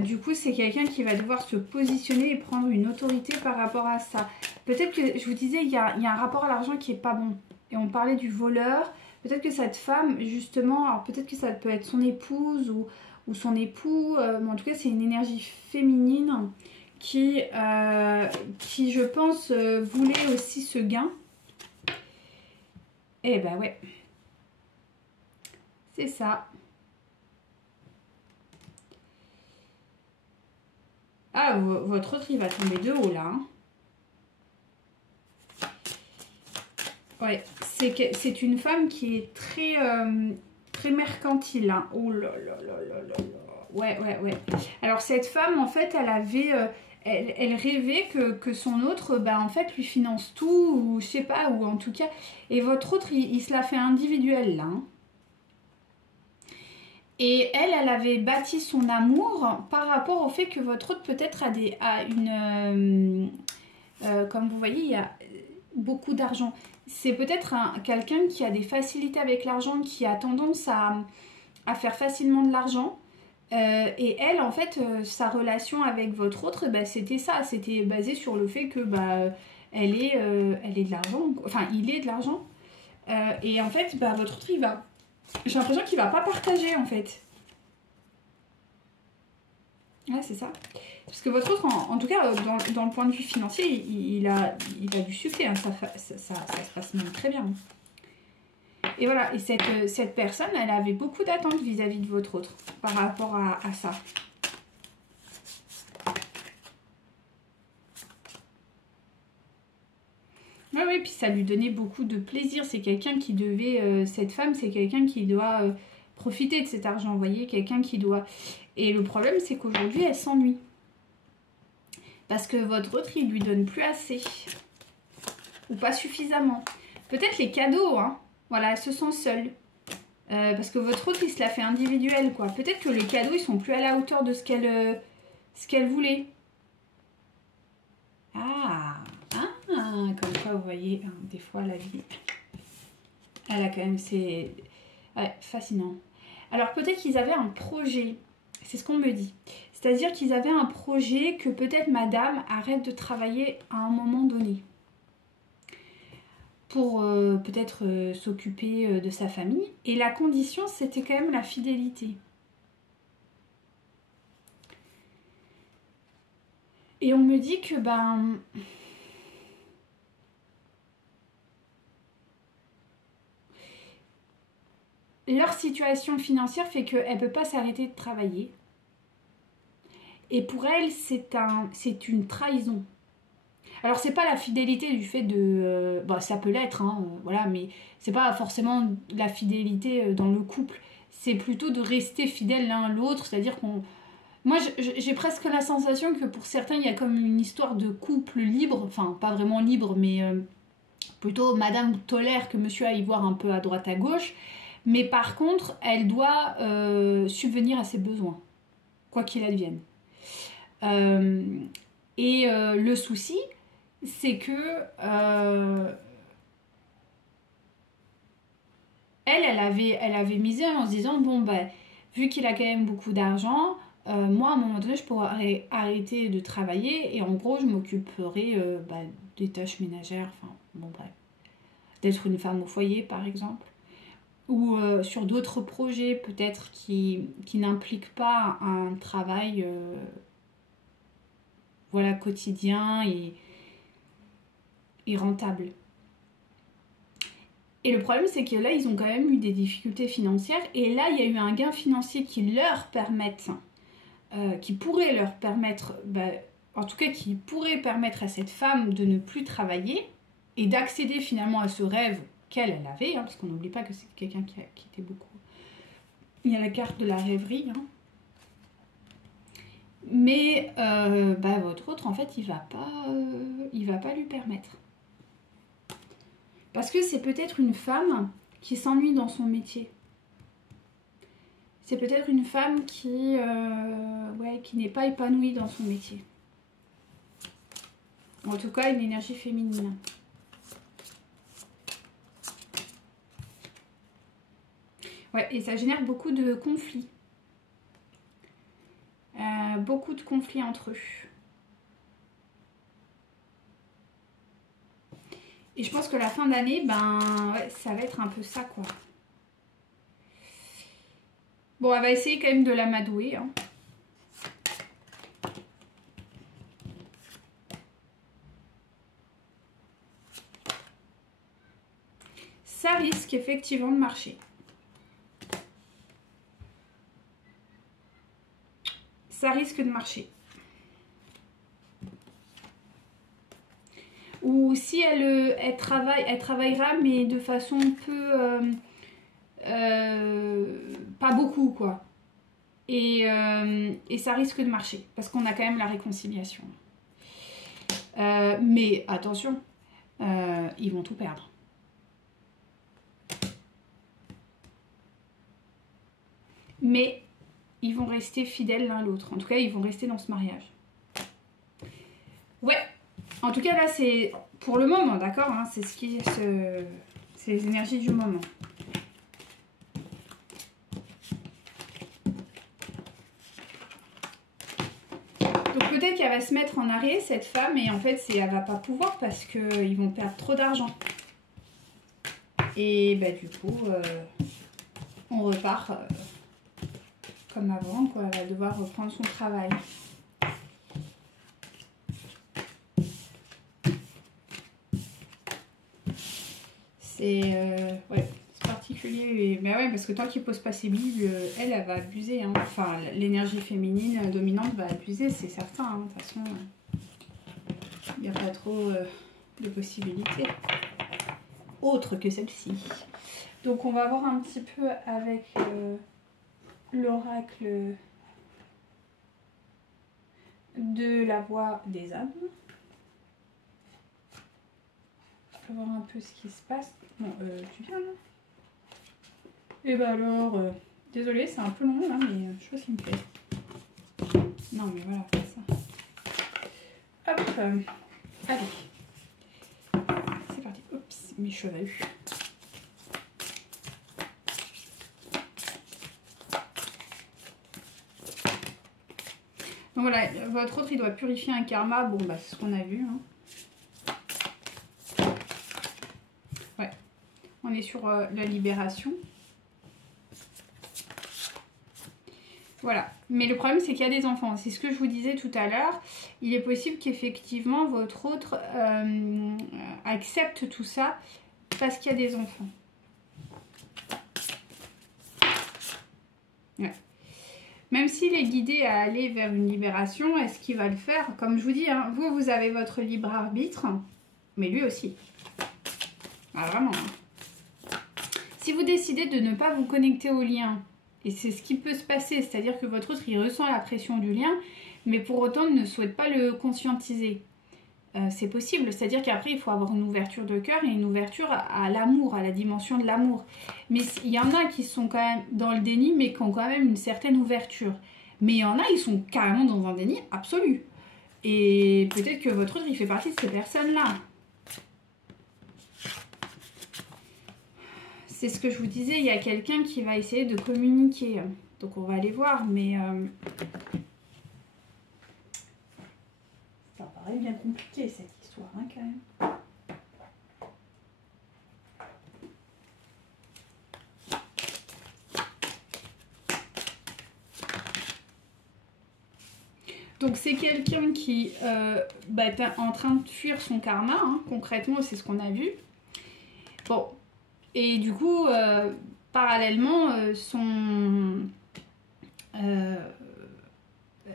Du coup, c'est quelqu'un qui va devoir se positionner et prendre une autorité par rapport à ça. Peut-être que, je vous disais, il y a un rapport à l'argent qui est pas bon. Et on parlait du voleur. Peut-être que cette femme, justement, alors peut-être que ça peut être son épouse ou son époux. Mais en tout cas, c'est une énergie féminine qui je pense, voulait aussi ce gain. Et bah ouais. C'est ça. Ah, votre autre, il va tomber de haut, là. Hein. Ouais, c'est une femme qui est très, très mercantile. Hein. Oh là là là là là là. Ouais, ouais, ouais. Alors, cette femme, en fait, elle avait... elle rêvait que son autre, en fait, lui finance tout, ou je sais pas, ou en tout cas... Et votre autre, il se la fait individuelle, là. Hein. Et elle avait bâti son amour par rapport au fait que votre autre peut-être a une... comme vous voyez, il y a beaucoup d'argent. C'est peut-être quelqu'un qui a des facilités avec l'argent, qui a tendance à faire facilement de l'argent. Et elle, en fait, sa relation avec votre autre, c'était ça. C'était basé sur le fait que elle est de l'argent. Enfin, il est de l'argent. Et en fait, votre autre, il va... J'ai l'impression qu'il va pas partager, en fait. Ouais, c'est ça. Parce que votre autre, en tout cas, dans le point de vue financier, il a du succès. Hein. Ça se passe même très bien. Et voilà. Et cette personne, elle avait beaucoup d'attentes vis-à-vis de votre autre par rapport à ça. Oui, puis ça lui donnait beaucoup de plaisir. C'est quelqu'un qui devait... cette femme, c'est quelqu'un qui doit profiter de cet argent. Vous voyez, quelqu'un qui doit... Et le problème, c'est qu'aujourd'hui, elle s'ennuie. Parce que votre autre, il lui donne plus assez. Ou pas suffisamment. Peut-être les cadeaux, hein. Voilà, elle se sent seule. Parce que votre autre, il se la fait individuelle, quoi. Peut-être que les cadeaux, ils sont plus à la hauteur de ce qu'elle voulait. Ah, comme ça, vous voyez, hein, des fois, la vie, elle a quand même c'est fascinant. Alors, peut-être qu'ils avaient un projet, c'est ce qu'on me dit. C'est-à-dire qu'ils avaient un projet que peut-être madame arrête de travailler à un moment donné. Pour peut-être s'occuper de sa famille. Et la condition, c'était quand même la fidélité. Et on me dit que ben... leur situation financière fait qu'elle ne peut pas s'arrêter de travailler. Et pour elle, c'est une trahison. Alors, c'est pas la fidélité du fait de... bon, ça peut l'être, hein, voilà, mais c'est pas forcément la fidélité dans le couple. C'est plutôt de rester fidèles l'un à l'autre, c'est-à-dire qu'on... Moi, j'ai presque la sensation que pour certains, il y a comme une histoire de couple libre, enfin, pas vraiment libre, mais plutôt madame tolère que monsieur aille voir un peu à droite à gauche, mais par contre, elle doit subvenir à ses besoins, quoi qu'il advienne. Le souci, c'est que elle avait misé en se disant, bon, bah, vu qu'il a quand même beaucoup d'argent, moi, à un moment donné, je pourrais arrêter de travailler et en gros, je m'occuperai des tâches ménagères, enfin, bon, bref. D'être une femme au foyer, par exemple. Ou sur d'autres projets, peut-être, qui n'impliquent pas un travail voilà, quotidien et rentable. Et le problème, c'est que là, ils ont quand même eu des difficultés financières. Et là, il y a eu un gain financier qui leur permette, qui pourrait leur permettre, en tout cas, qui pourrait permettre à cette femme de ne plus travailler et d'accéder finalement à ce rêve qu'elle avait, hein, parce qu'on n'oublie pas que c'est quelqu'un qui était beaucoup... Il y a la carte de la rêverie, hein. Mais votre autre, en fait, il va pas lui permettre. Parce que c'est peut-être une femme qui s'ennuie dans son métier. C'est peut-être une femme qui n'est pas épanouie dans son métier. En tout cas, une énergie féminine. Ouais, et ça génère beaucoup de conflits. Beaucoup de conflits entre eux. Et je pense que la fin d'année, ça va être un peu ça, quoi. Bon, elle va essayer quand même de l'amadouer, hein. Ça risque effectivement de marcher. Ça risque de marcher. Ou si elle travaillera, mais de façon peu... pas beaucoup, quoi. Et ça risque de marcher, parce qu'on a quand même la réconciliation. Mais attention, ils vont tout perdre. Mais ils vont rester fidèles l'un à l'autre. En tout cas, ils vont rester dans ce mariage. Ouais. En tout cas, là, c'est pour le moment, d'accord, hein, c'est c'est les énergies du moment. Donc peut-être qu'elle va se mettre en arrêt, cette femme, et en fait, elle va pas pouvoir parce qu'ils vont perdre trop d'argent. Et du coup, on repart comme avant, quoi. Elle va devoir reprendre son travail. C'est particulier. Mais ouais, parce que tant qu'il pose pas ses billes, elle va abuser, hein. Enfin, l'énergie féminine dominante va abuser, c'est certain, hein. De toute façon, il n'y a pas trop de possibilités autres que celle-ci. Donc on va voir un petit peu avec l'oracle de la voix des âmes. On va voir un peu ce qui se passe. Bon, tu viens là? Et alors, désolée, c'est un peu long là, mais je sais pas ce qui me plaît. Non, mais voilà, ça. Hop, allez. C'est parti. Oups, mes cheveux. Donc voilà, votre autre, il doit purifier un karma. Bon, c'est ce qu'on a vu, hein. Ouais, on est sur la libération. Voilà. Mais le problème, c'est qu'il y a des enfants. C'est ce que je vous disais tout à l'heure. Il est possible qu'effectivement, votre autre accepte tout ça parce qu'il y a des enfants. Ouais. Même s'il est guidé à aller vers une libération, est-ce qu'il va le faire? Comme je vous dis, hein, vous avez votre libre arbitre, mais lui aussi. Ah, vraiment. Hein. Si vous décidez de ne pas vous connecter au lien, et c'est ce qui peut se passer, c'est-à-dire que votre autre, il ressent la pression du lien, mais pour autant ne souhaite pas le conscientiser. C'est possible, c'est-à-dire qu'après, il faut avoir une ouverture de cœur et une ouverture à l'amour, à la dimension de l'amour. Mais il y en a qui sont quand même dans le déni, mais qui ont quand même une certaine ouverture. Mais il y en a, ils sont carrément dans un déni absolu. Et peut-être que votre autre, il fait partie de ces personnes-là. C'est ce que je vous disais, il y a quelqu'un qui va essayer de communiquer. Donc on va aller voir, mais... ça paraît bien compliqué cette histoire, hein, quand même. Donc c'est quelqu'un qui est en train de fuir son karma, hein, concrètement, c'est ce qu'on a vu. Bon, et du coup, parallèlement,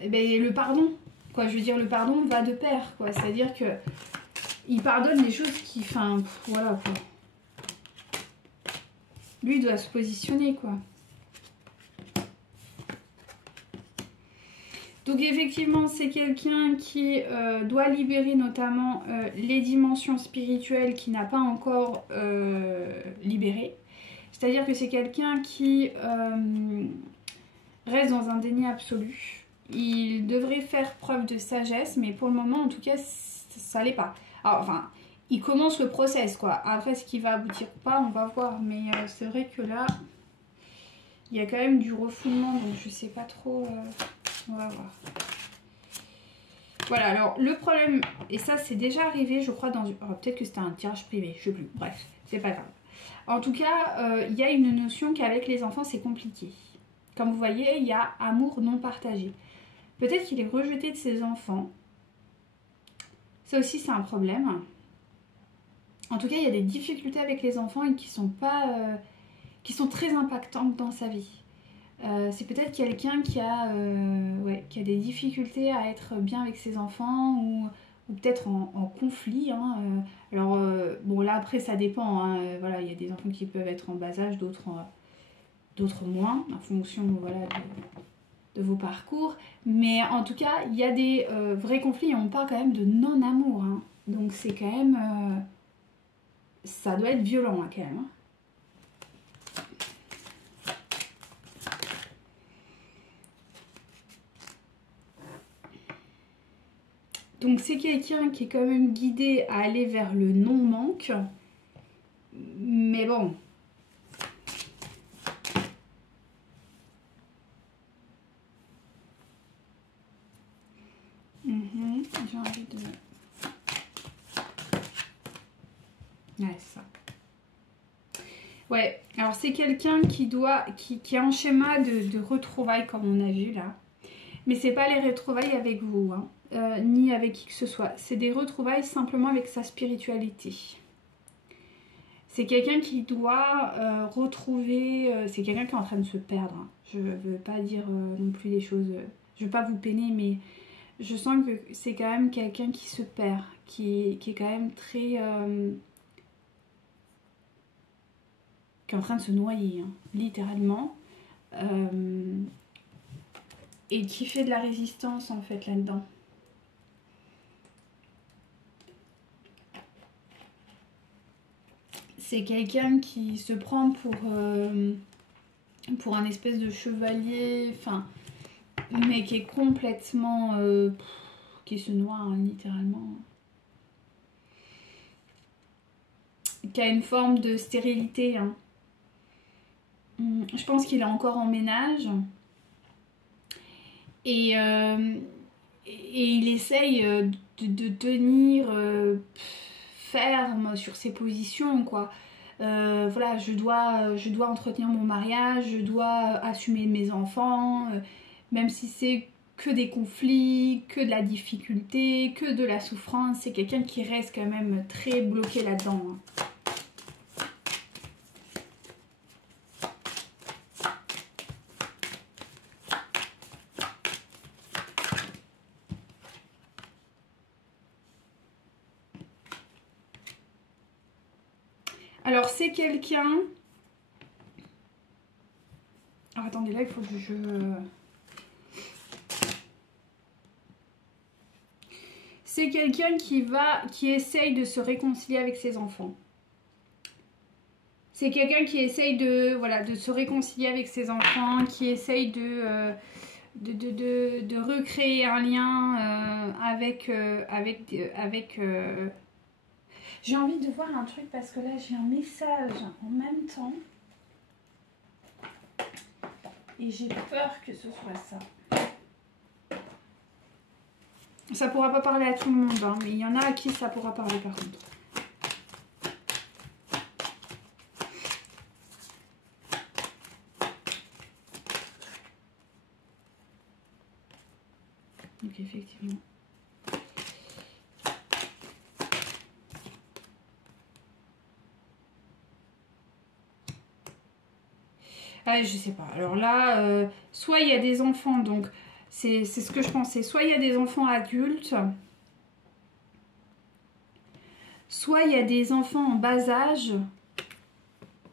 le pardon, quoi, je veux dire, le pardon va de pair, quoi. C'est-à-dire que il pardonne les choses qui, voilà, quoi. Lui, il doit se positionner, quoi. Donc effectivement, c'est quelqu'un qui doit libérer notamment les dimensions spirituelles qu'il n'a pas encore libérées. C'est-à-dire que c'est quelqu'un qui reste dans un déni absolu. Il devrait faire preuve de sagesse, mais pour le moment, en tout cas, ça l'est pas. Alors, enfin, il commence le process, quoi. Après, ce qui va aboutir ou pas, on va voir. Mais c'est vrai que là, il y a quand même du refoulement, donc je sais pas trop... on va voir. Voilà, alors le problème, et ça c'est déjà arrivé, je crois, dans... peut-être que c'était un tirage privé, je sais plus. Bref, c'est pas grave. En tout cas, il y a une notion qu'avec les enfants, c'est compliqué. Comme vous voyez, il y a amour non partagé. Peut-être qu'il est rejeté de ses enfants. Ça aussi, c'est un problème. En tout cas, il y a des difficultés avec les enfants et qui sont très impactantes dans sa vie. C'est peut-être quelqu'un qui a des difficultés à être bien avec ses enfants ou peut-être en conflit. Hein, bon là après ça dépend. Hein, voilà, il y a des enfants qui peuvent être en bas âge, d'autres moins, en fonction voilà, de vos parcours. Mais en tout cas, il y a des vrais conflits et on parle quand même de non-amour. Hein, donc c'est quand même... ça doit être violent hein, quand même. Hein. Donc c'est quelqu'un qui est quand même guidé à aller vers le non-manque. Mais bon. J'ai envie de... Ouais, ça. Ouais, alors c'est quelqu'un qui est en schéma de retrouvailles comme on a vu là. Mais c'est pas les retrouvailles avec vous, hein. Ni avec qui que ce soit. C'est des retrouvailles simplement avec sa spiritualité. C'est quelqu'un qui doit retrouver... c'est quelqu'un qui est en train de se perdre. Hein. Je veux pas dire non plus des choses... je veux pas vous peiner, mais je sens que c'est quand même quelqu'un qui se perd. Qui est quand même très... qui est en train de se noyer, hein, littéralement. Et qui fait de la résistance, en fait, là-dedans. C'est quelqu'un qui se prend pour un espèce de chevalier, enfin, mais qui est complètement... qui se noie, hein, littéralement. Qui a une forme de stérilité. Hein. Je pense qu'il est encore en ménage. Et il essaye de tenir ferme sur ses positions, quoi. Voilà, je dois entretenir mon mariage, je dois assumer mes enfants, même si c'est que des conflits, que de la difficulté, que de la souffrance. C'est quelqu'un qui reste quand même très bloqué là-dedans. Hein. Alors c'est quelqu'un... Alors attendez, là il faut que je... C'est quelqu'un qui essaye de se réconcilier avec ses enfants. C'est quelqu'un qui essaye de, voilà, de se réconcilier avec ses enfants, qui essaye de recréer un lien avec... J'ai envie de voir un truc parce que là j'ai un message en même temps. Et j'ai peur que ce soit ça. Ça pourra pas parler à tout le monde, hein, mais il y en a à qui ça pourra parler par contre. Donc effectivement. Ah, je sais pas. Alors là, soit il y a des enfants, donc c'est ce que je pensais. Soit il y a des enfants adultes, soit il y a des enfants en bas âge,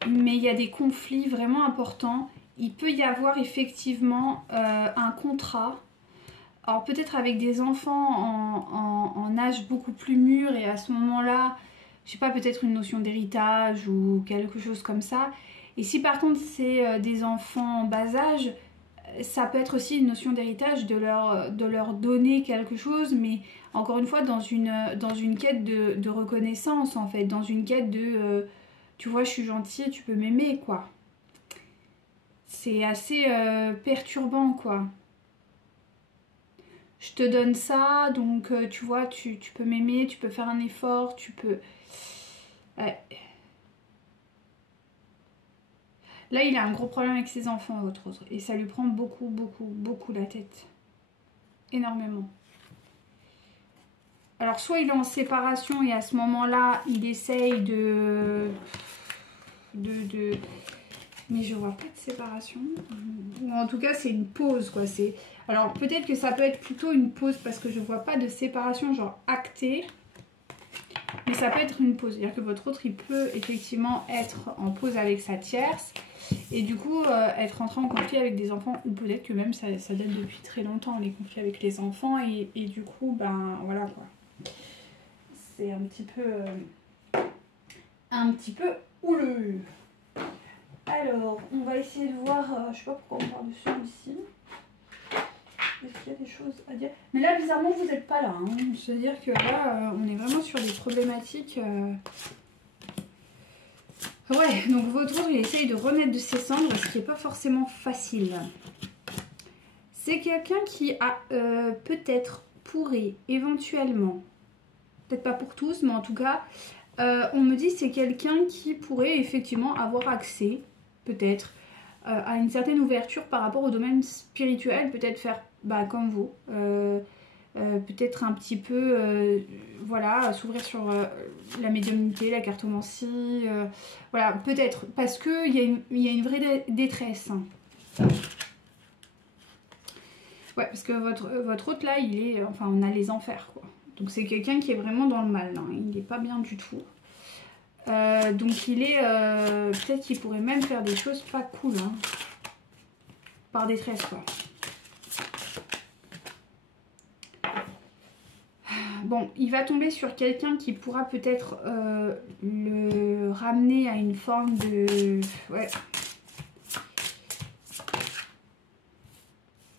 mais il y a des conflits vraiment importants. Il peut y avoir effectivement un contrat. Alors peut-être avec des enfants en âge beaucoup plus mûr et à ce moment-là, je sais pas, peut-être une notion d'héritage ou quelque chose comme ça. Et si par contre c'est des enfants en bas âge, ça peut être aussi une notion d'héritage de leur donner quelque chose, mais encore une fois dans une quête de reconnaissance en fait, dans une quête de tu vois je suis gentille, tu peux m'aimer quoi. C'est assez perturbant quoi. Je te donne ça, donc tu vois, tu peux m'aimer, tu peux faire un effort, tu peux... Ouais. Là, il a un gros problème avec ses enfants, autre. Et ça lui prend beaucoup, beaucoup, beaucoup la tête. Énormément. Alors, soit il est en séparation et à ce moment-là, il essaye de... Mais je vois pas de séparation. Ou en tout cas, c'est une pause, quoi. Alors, peut-être que ça peut être plutôt une pause parce que je vois pas de séparation, genre actée. Mais ça peut être une pause. C'est-à-dire que votre autre, il peut effectivement être en pause avec sa tierce. Et du coup, être entré en conflit avec des enfants. Ou peut-être que même ça date depuis très longtemps, les conflits avec les enfants. Et du coup, ben voilà quoi. C'est un petit peu houleux. Alors, on va essayer de voir, je sais pas pourquoi on parle de celui-ci. Est-ce qu'il y a des choses à dire? Mais là, bizarrement, vous n'êtes pas là. Hein. C'est-à-dire que là, on est vraiment sur des problématiques... Ouais, donc votre autre, il essaye de renaître de ses cendres, ce qui n'est pas forcément facile. C'est quelqu'un qui a peut-être, pourrait, éventuellement, peut-être pas pour tous, mais en tout cas, on me dit c'est quelqu'un qui pourrait effectivement avoir accès, peut-être, à une certaine ouverture par rapport au domaine spirituel, peut-être faire comme vous, peut-être un petit peu, voilà, s'ouvrir sur la médiumnité, la cartomancie, voilà, peut-être, parce qu'il y a une vraie détresse. Ouais, parce que votre hôte là, il est, enfin, on a les enfers, quoi. Donc c'est quelqu'un qui est vraiment dans le mal, hein. Il n'est pas bien du tout. Donc il est, peut-être qu'il pourrait même faire des choses pas cool, hein, par détresse, quoi. Bon, il va tomber sur quelqu'un qui pourra peut-être le ramener à une forme de... Ouais.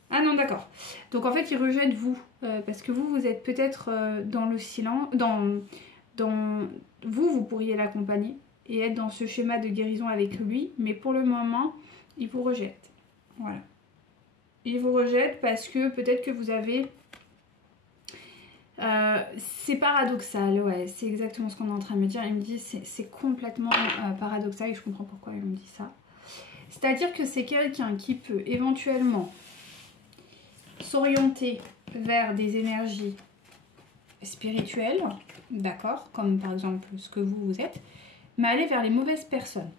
Ah non, d'accord. Donc en fait, il rejette vous. Parce que vous êtes peut-être dans le silence... Vous pourriez l'accompagner et être dans ce schéma de guérison avec lui. Mais pour le moment, il vous rejette. Voilà. Il vous rejette parce que peut-être que vous avez... c'est paradoxal, ouais, c'est exactement ce qu'on est en train de me dire. Il me dit c'est complètement paradoxal et je comprends pourquoi il me dit ça. C'est-à-dire que c'est quelqu'un qui peut éventuellement s'orienter vers des énergies spirituelles, d'accord, comme par exemple ce que vous êtes, mais aller vers les mauvaises personnes.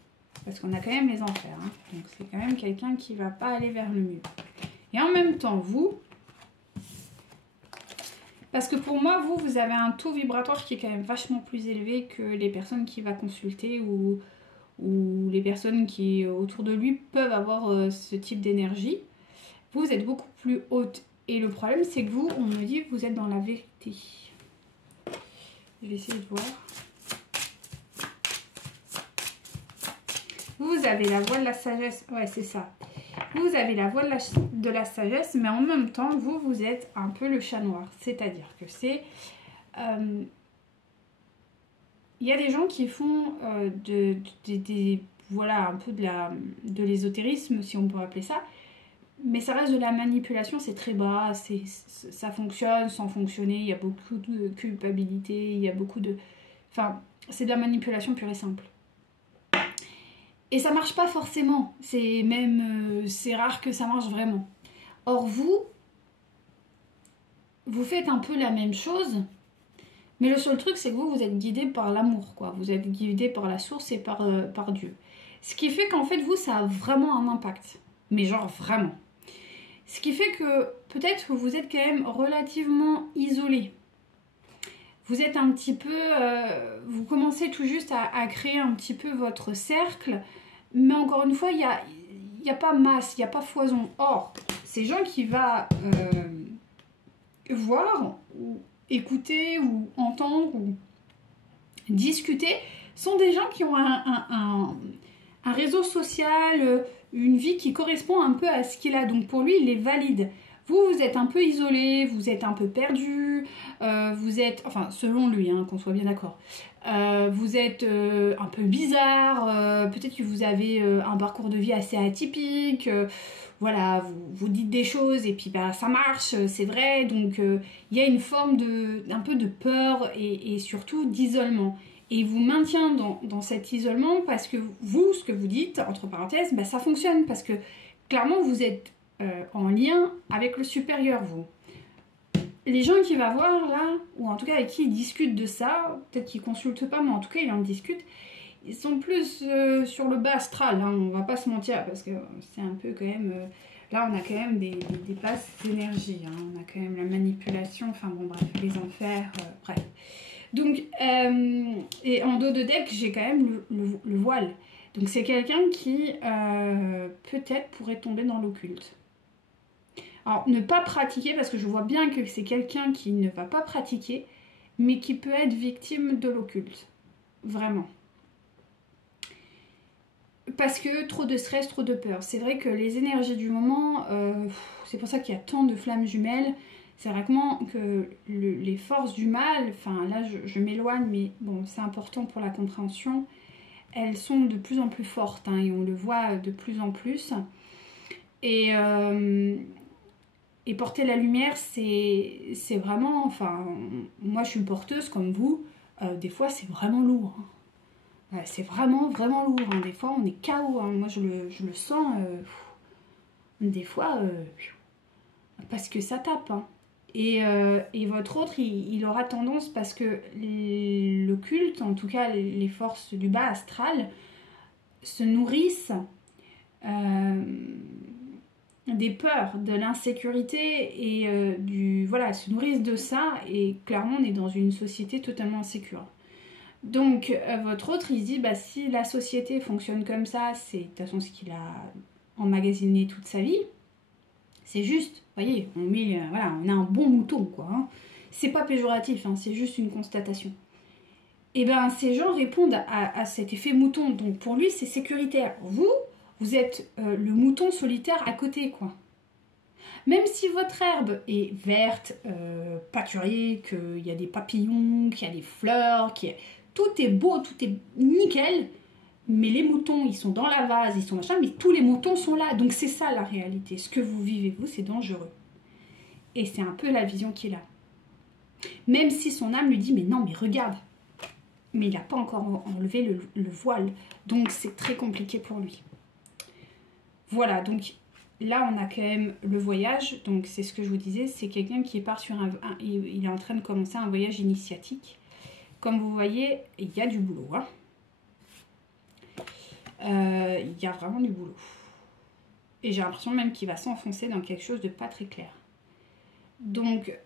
Parce qu'on a quand même les enfers, hein. Donc c'est quand même quelqu'un qui ne va pas aller vers le mieux. Et en même temps, vous, parce que pour moi, vous avez un taux vibratoire qui est quand même vachement plus élevé que les personnes qui va consulter ou les personnes qui autour de lui peuvent avoir ce type d'énergie. Vous êtes beaucoup plus haute. Et le problème, c'est que vous, on me dit que vous êtes dans la vérité. Je vais essayer de voir. Vous avez la voie de la sagesse. Ouais, c'est ça. Vous avez la voie de la sagesse, mais en même temps, vous êtes un peu le chat noir. C'est-à-dire que c'est... il y a des gens qui font voilà, un peu de l'ésotérisme, si on peut appeler ça. Mais ça reste de la manipulation, c'est très bas, ça fonctionne sans fonctionner, il y a beaucoup de culpabilité, il y a beaucoup de... Enfin, c'est de la manipulation pure et simple. Et ça marche pas forcément, c'est rare que ça marche vraiment. Or vous faites un peu la même chose, mais le seul truc c'est que vous êtes guidé par l'amour, quoi. Vous êtes guidé par la source et par Dieu. Ce qui fait qu'en fait vous, ça a vraiment un impact, mais genre vraiment. Ce qui fait que peut-être que vous êtes quand même relativement isolé. Vous êtes un petit peu... vous commencez tout juste à créer un petit peu votre cercle. Mais encore une fois, il n'y a pas masse, il n'y a pas foison. Or, ces gens qui vont voir, ou écouter, ou entendre, ou discuter, sont des gens qui ont un réseau social, une vie qui correspond un peu à ce qu'il a. Donc pour lui, il est valide. Vous êtes un peu isolé, vous êtes un peu perdu, vous êtes, enfin selon lui, hein, qu'on soit bien d'accord, vous êtes un peu bizarre, peut-être que vous avez un parcours de vie assez atypique, voilà, vous dites des choses et puis bah, ça marche, c'est vrai, donc il y a une forme un peu de peur et surtout d'isolement. Et il vous maintient dans cet isolement parce que vous, ce que vous dites, entre parenthèses, bah, ça fonctionne. Parce que clairement, vous êtes en lien avec le supérieur, vous. Les gens qu'il va voir là, ou en tout cas avec qui il discute de ça, peut-être qu'ils ne consultent pas, mais en tout cas, il en discute, ils sont plus sur le bas astral, hein, on va pas se mentir, parce que c'est un peu quand même... là, on a quand même des basses énergies, hein, on a quand même la manipulation, enfin bon, bref, les enfers, bref. Donc, et en dos de deck, j'ai quand même le voile. Donc c'est quelqu'un qui peut-être pourrait tomber dans l'occulte. Alors, ne pas pratiquer, parce que je vois bien que c'est quelqu'un qui ne va pas pratiquer, mais qui peut être victime de l'occulte. Vraiment. Parce que trop de stress, trop de peur. C'est vrai que les énergies du moment, c'est pour ça qu'il y a tant de flammes jumelles. C'est vraiment que les forces du mal, enfin là je m'éloigne, mais bon, c'est important pour la compréhension, elles sont de plus en plus fortes, hein, et on le voit de plus en plus. Et porter la lumière, c'est vraiment, enfin, moi je suis porteuse comme vous, des fois c'est vraiment lourd. Hein. C'est vraiment, vraiment lourd. Hein. Des fois on est KO, hein. Moi je le sens, des fois, parce que ça tape. Hein. Et votre autre, il aura tendance, parce que le culte, en tout cas les forces du bas astral, se nourrissent des peurs, de l'insécurité et voilà, se nourrissent de ça. Et clairement, on est dans une société totalement insécure. Donc, votre autre, il se dit, bah, si la société fonctionne comme ça, c'est de toute façon ce qu'il a emmagasiné toute sa vie. C'est juste, vous voyez, voilà, on a un bon mouton, quoi. Hein. C'est pas péjoratif, hein, c'est juste une constatation. Et bien, ces gens répondent à cet effet mouton. Donc, pour lui, c'est sécuritaire. Vous êtes le mouton solitaire à côté, quoi. Même si votre herbe est verte, pâturée, qu'il y a des papillons, qu'il y a des fleurs, tout est beau, tout est nickel, mais les moutons, ils sont dans la vase, ils sont machin, mais tous les moutons sont là. Donc c'est ça la réalité. Ce que vous vivez, vous, c'est dangereux. Et c'est un peu la vision qu'il a. Même si son âme lui dit, mais non, mais regarde. Mais il n'a pas encore enlevé le voile. Donc c'est très compliqué pour lui. Voilà, donc là, on a quand même le voyage. Donc, c'est ce que je vous disais. C'est quelqu'un qui part sur il est en train de commencer un voyage initiatique. Comme vous voyez, il y a du boulot. Hein. Il y a vraiment du boulot. Et j'ai l'impression même qu'il va s'enfoncer dans quelque chose de pas très clair. Donc,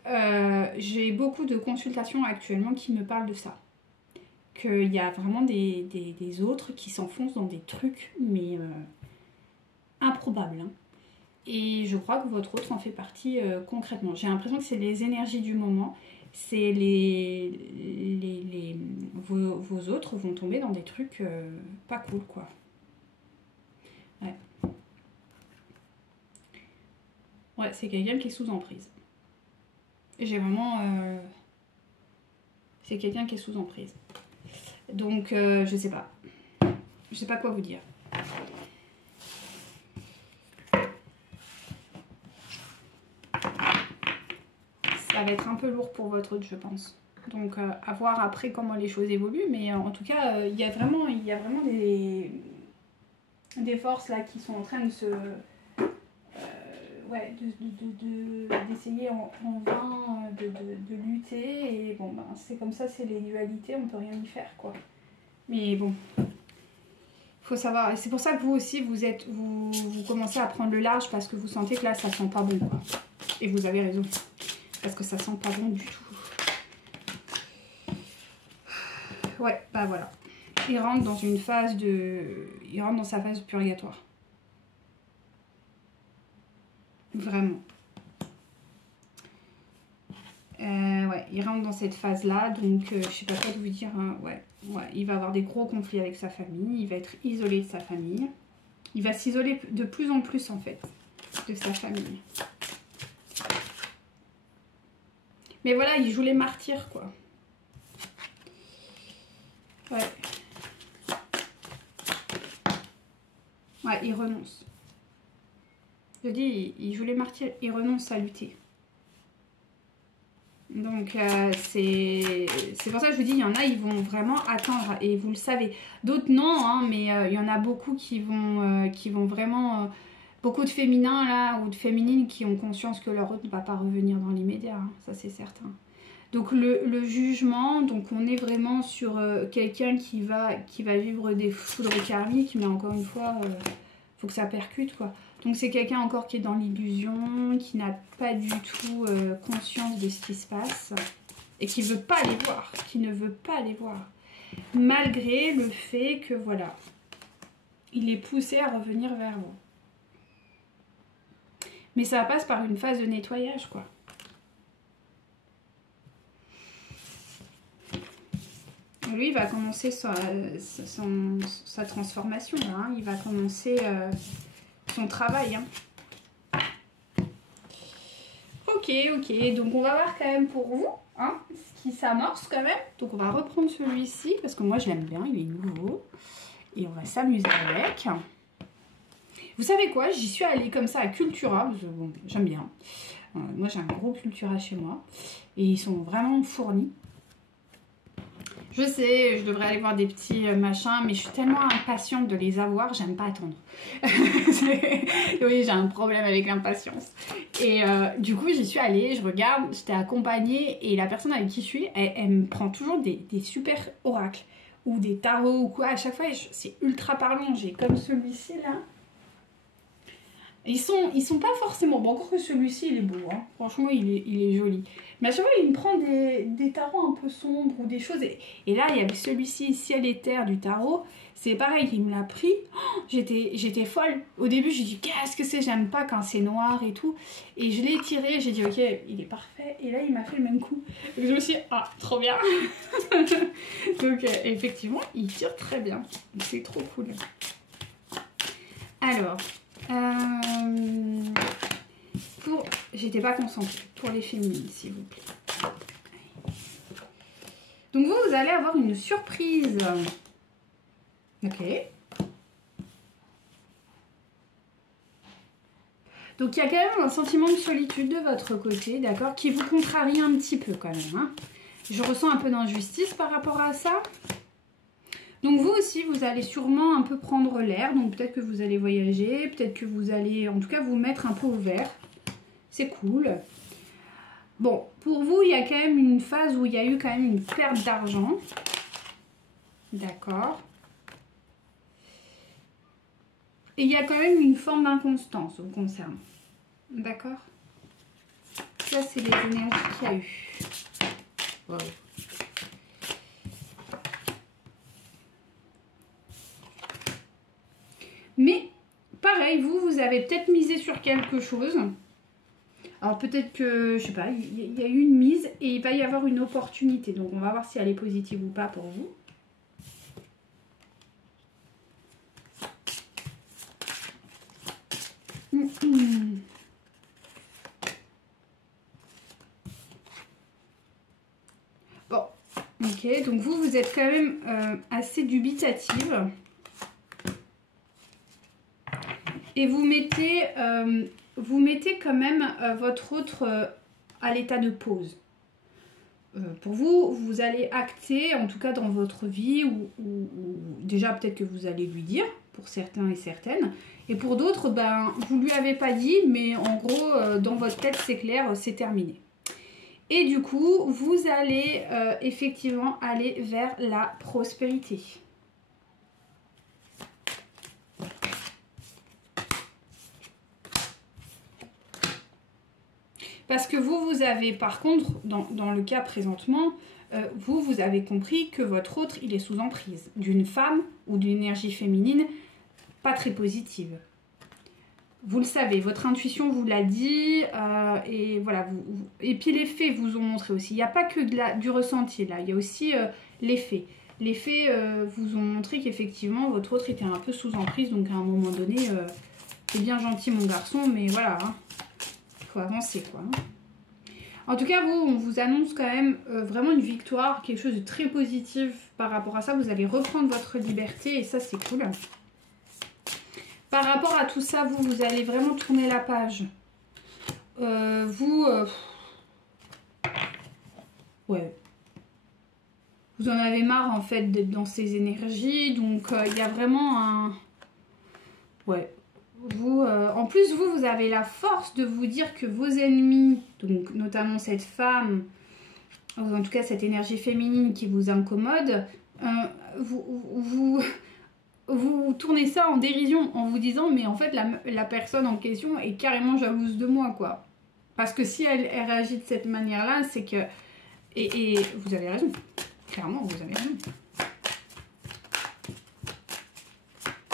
j'ai beaucoup de consultations actuellement qui me parlent de ça. Qu'il y a vraiment des autres qui s'enfoncent dans des trucs, mais improbables. Hein. Et je crois que votre autre en fait partie concrètement. J'ai l'impression que c'est les énergies du moment. C'est vos autres vont tomber dans des trucs pas cool, quoi. Ouais. Ouais, c'est quelqu'un qui est sous emprise. J'ai vraiment... c'est quelqu'un qui est sous emprise. Donc, je sais pas. Je sais pas quoi vous dire. Ça va être un peu lourd pour votre autre, je pense. Donc, à voir après comment les choses évoluent. Mais en tout cas, il y a vraiment des forces là qui sont en train de se... ouais, d'essayer en vain de lutter. Et bon, ben, c'est comme ça, c'est les dualités, on peut rien y faire, quoi. Mais bon, faut savoir. C'est pour ça que vous aussi, vous commencez à prendre le large parce que vous sentez que là, ça sent pas bon, quoi. Et vous avez raison. Parce que ça sent pas bon du tout. Ouais, bah voilà. Il rentre dans une phase de... Il rentre dans sa phase de purgatoire. Vraiment. Ouais, il rentre dans cette phase-là, donc je sais pas quoi vous dire. Hein, ouais, il va avoir des gros conflits avec sa famille, il va être isolé de sa famille. Il va s'isoler de plus en plus, en fait, de sa famille. Mais voilà, il joue les martyrs, quoi. Ouais. Ouais, il renonce. Je dis, il joue les martyrs, il renonce à lutter. Donc, c'est pour ça que je vous dis, il y en a, ils vont vraiment attendre, et vous le savez. D'autres, non, hein, mais il y en a beaucoup qui vont vraiment... beaucoup de féminins, là, ou de féminines qui ont conscience que leur autre ne va pas revenir dans l'immédiat, hein, ça c'est certain. Donc, le jugement, donc on est vraiment sur quelqu'un qui va vivre des foudres karmiques, mais encore une fois, faut que ça percute, quoi. Donc c'est quelqu'un encore qui est dans l'illusion, qui n'a pas du tout conscience de ce qui se passe et qui veut pas les voir, qui ne veut pas les voir. Malgré le fait que voilà, il est poussé à revenir vers vous. Mais ça passe par une phase de nettoyage, quoi. Et lui, il va commencer sa transformation, là, hein. Il va commencer... son travail. Hein. Ok, donc on va voir quand même pour vous hein, ce qui s'amorce quand même. Donc on va reprendre celui-ci parce que moi je l'aime bien, il est nouveau. Et on va s'amuser avec. Vous savez quoi, j'y suis allée comme ça à Cultura, parce que, bon, j'aime bien. Moi j'ai un gros Cultura chez moi. Et ils sont vraiment fournis. Je sais, je devrais aller voir des petits machins, mais je suis tellement impatiente de les avoir, j'aime pas attendre. Oui, j'ai un problème avec l'impatience. Et du coup, j'y suis allée, je regarde, j'étais accompagnée, et la personne avec qui je suis, elle me prend toujours des super oracles, ou des tarots, ou quoi. À chaque fois, c'est ultra parlant. J'ai comme celui-ci, là. Ils sont pas forcément... Bon, encore que celui-ci, il est beau, hein. Franchement, il est joli. Mais à chaque fois, il me prend des tarots un peu sombres ou des choses. Et là, il y avait celui-ci, Ciel et Terre du tarot. C'est pareil, il me l'a pris. Oh, j'étais folle. Au début, j'ai dit, qu'est-ce que c'est? J'aime pas quand c'est noir et tout. Et je l'ai tiré, j'ai dit, ok, il est parfait. Et là, il m'a fait le même coup. Donc, je me suis dit, ah, trop bien. Donc, effectivement, il tire très bien. C'est trop cool. Alors... j'étais pas concentrée pour les féminines s'il vous plaît. Donc vous allez avoir une surprise. Ok. Donc il y a quand même un sentiment de solitude de votre côté, d'accord, qui vous contrarie un petit peu quand même. Hein. Je ressens un peu d'injustice par rapport à ça. Donc vous aussi, vous allez sûrement un peu prendre l'air. Donc peut-être que vous allez voyager, peut-être que vous allez en tout cas vous mettre un peu au vert. C'est cool. Bon, pour vous, il y a quand même une phase où il y a eu quand même une perte d'argent. D'accord. Et il y a quand même une forme d'inconstance vous concernant. D'accord. Ça, c'est les énergies qu'il y a eu. Wow. Mais, pareil, vous avez peut-être misé sur quelque chose. Alors, peut-être que, je sais pas, il y a eu une mise et il va y avoir une opportunité. Donc, on va voir si elle est positive ou pas pour vous. Bon, ok, donc vous êtes quand même assez dubitative. Et vous mettez quand même votre autre à l'état de pause. Pour vous, vous allez acter, en tout cas dans votre vie, ou déjà peut-être que vous allez lui dire, pour certains et certaines. Et pour d'autres, ben, vous ne lui avez pas dit, mais en gros, dans votre tête, c'est clair, c'est terminé. Et du coup, vous allez effectivement aller vers la prospérité. Parce que vous avez, par contre, dans le cas présentement, vous avez compris que votre autre, il est sous emprise d'une femme ou d'une énergie féminine pas très positive. Vous le savez, votre intuition vous l'a dit, et voilà. Et puis les faits vous ont montré aussi. Il n'y a pas que du ressenti là, il y a aussi les faits. Les faits vous ont montré qu'effectivement votre autre était un peu sous emprise, donc à un moment donné, c'est bien gentil mon garçon, mais voilà, hein, faut avancer quoi. En tout cas, on vous annonce quand même vraiment une victoire, quelque chose de très positif par rapport à ça. Vous allez reprendre votre liberté et ça, c'est cool. Par rapport à tout ça, vous allez vraiment tourner la page. Ouais. Vous en avez marre, en fait, d'être dans ces énergies. Donc, il y a vraiment un... Ouais. En plus, vous avez la force de vous dire que vos ennemis, donc notamment cette femme, ou en tout cas cette énergie féminine qui vous incommode, vous tournez ça en dérision en vous disant mais en fait la personne en question est carrément jalouse de moi quoi. Parce que si elle réagit de cette manière-là, c'est que... Et vous avez raison. Clairement, vous avez raison.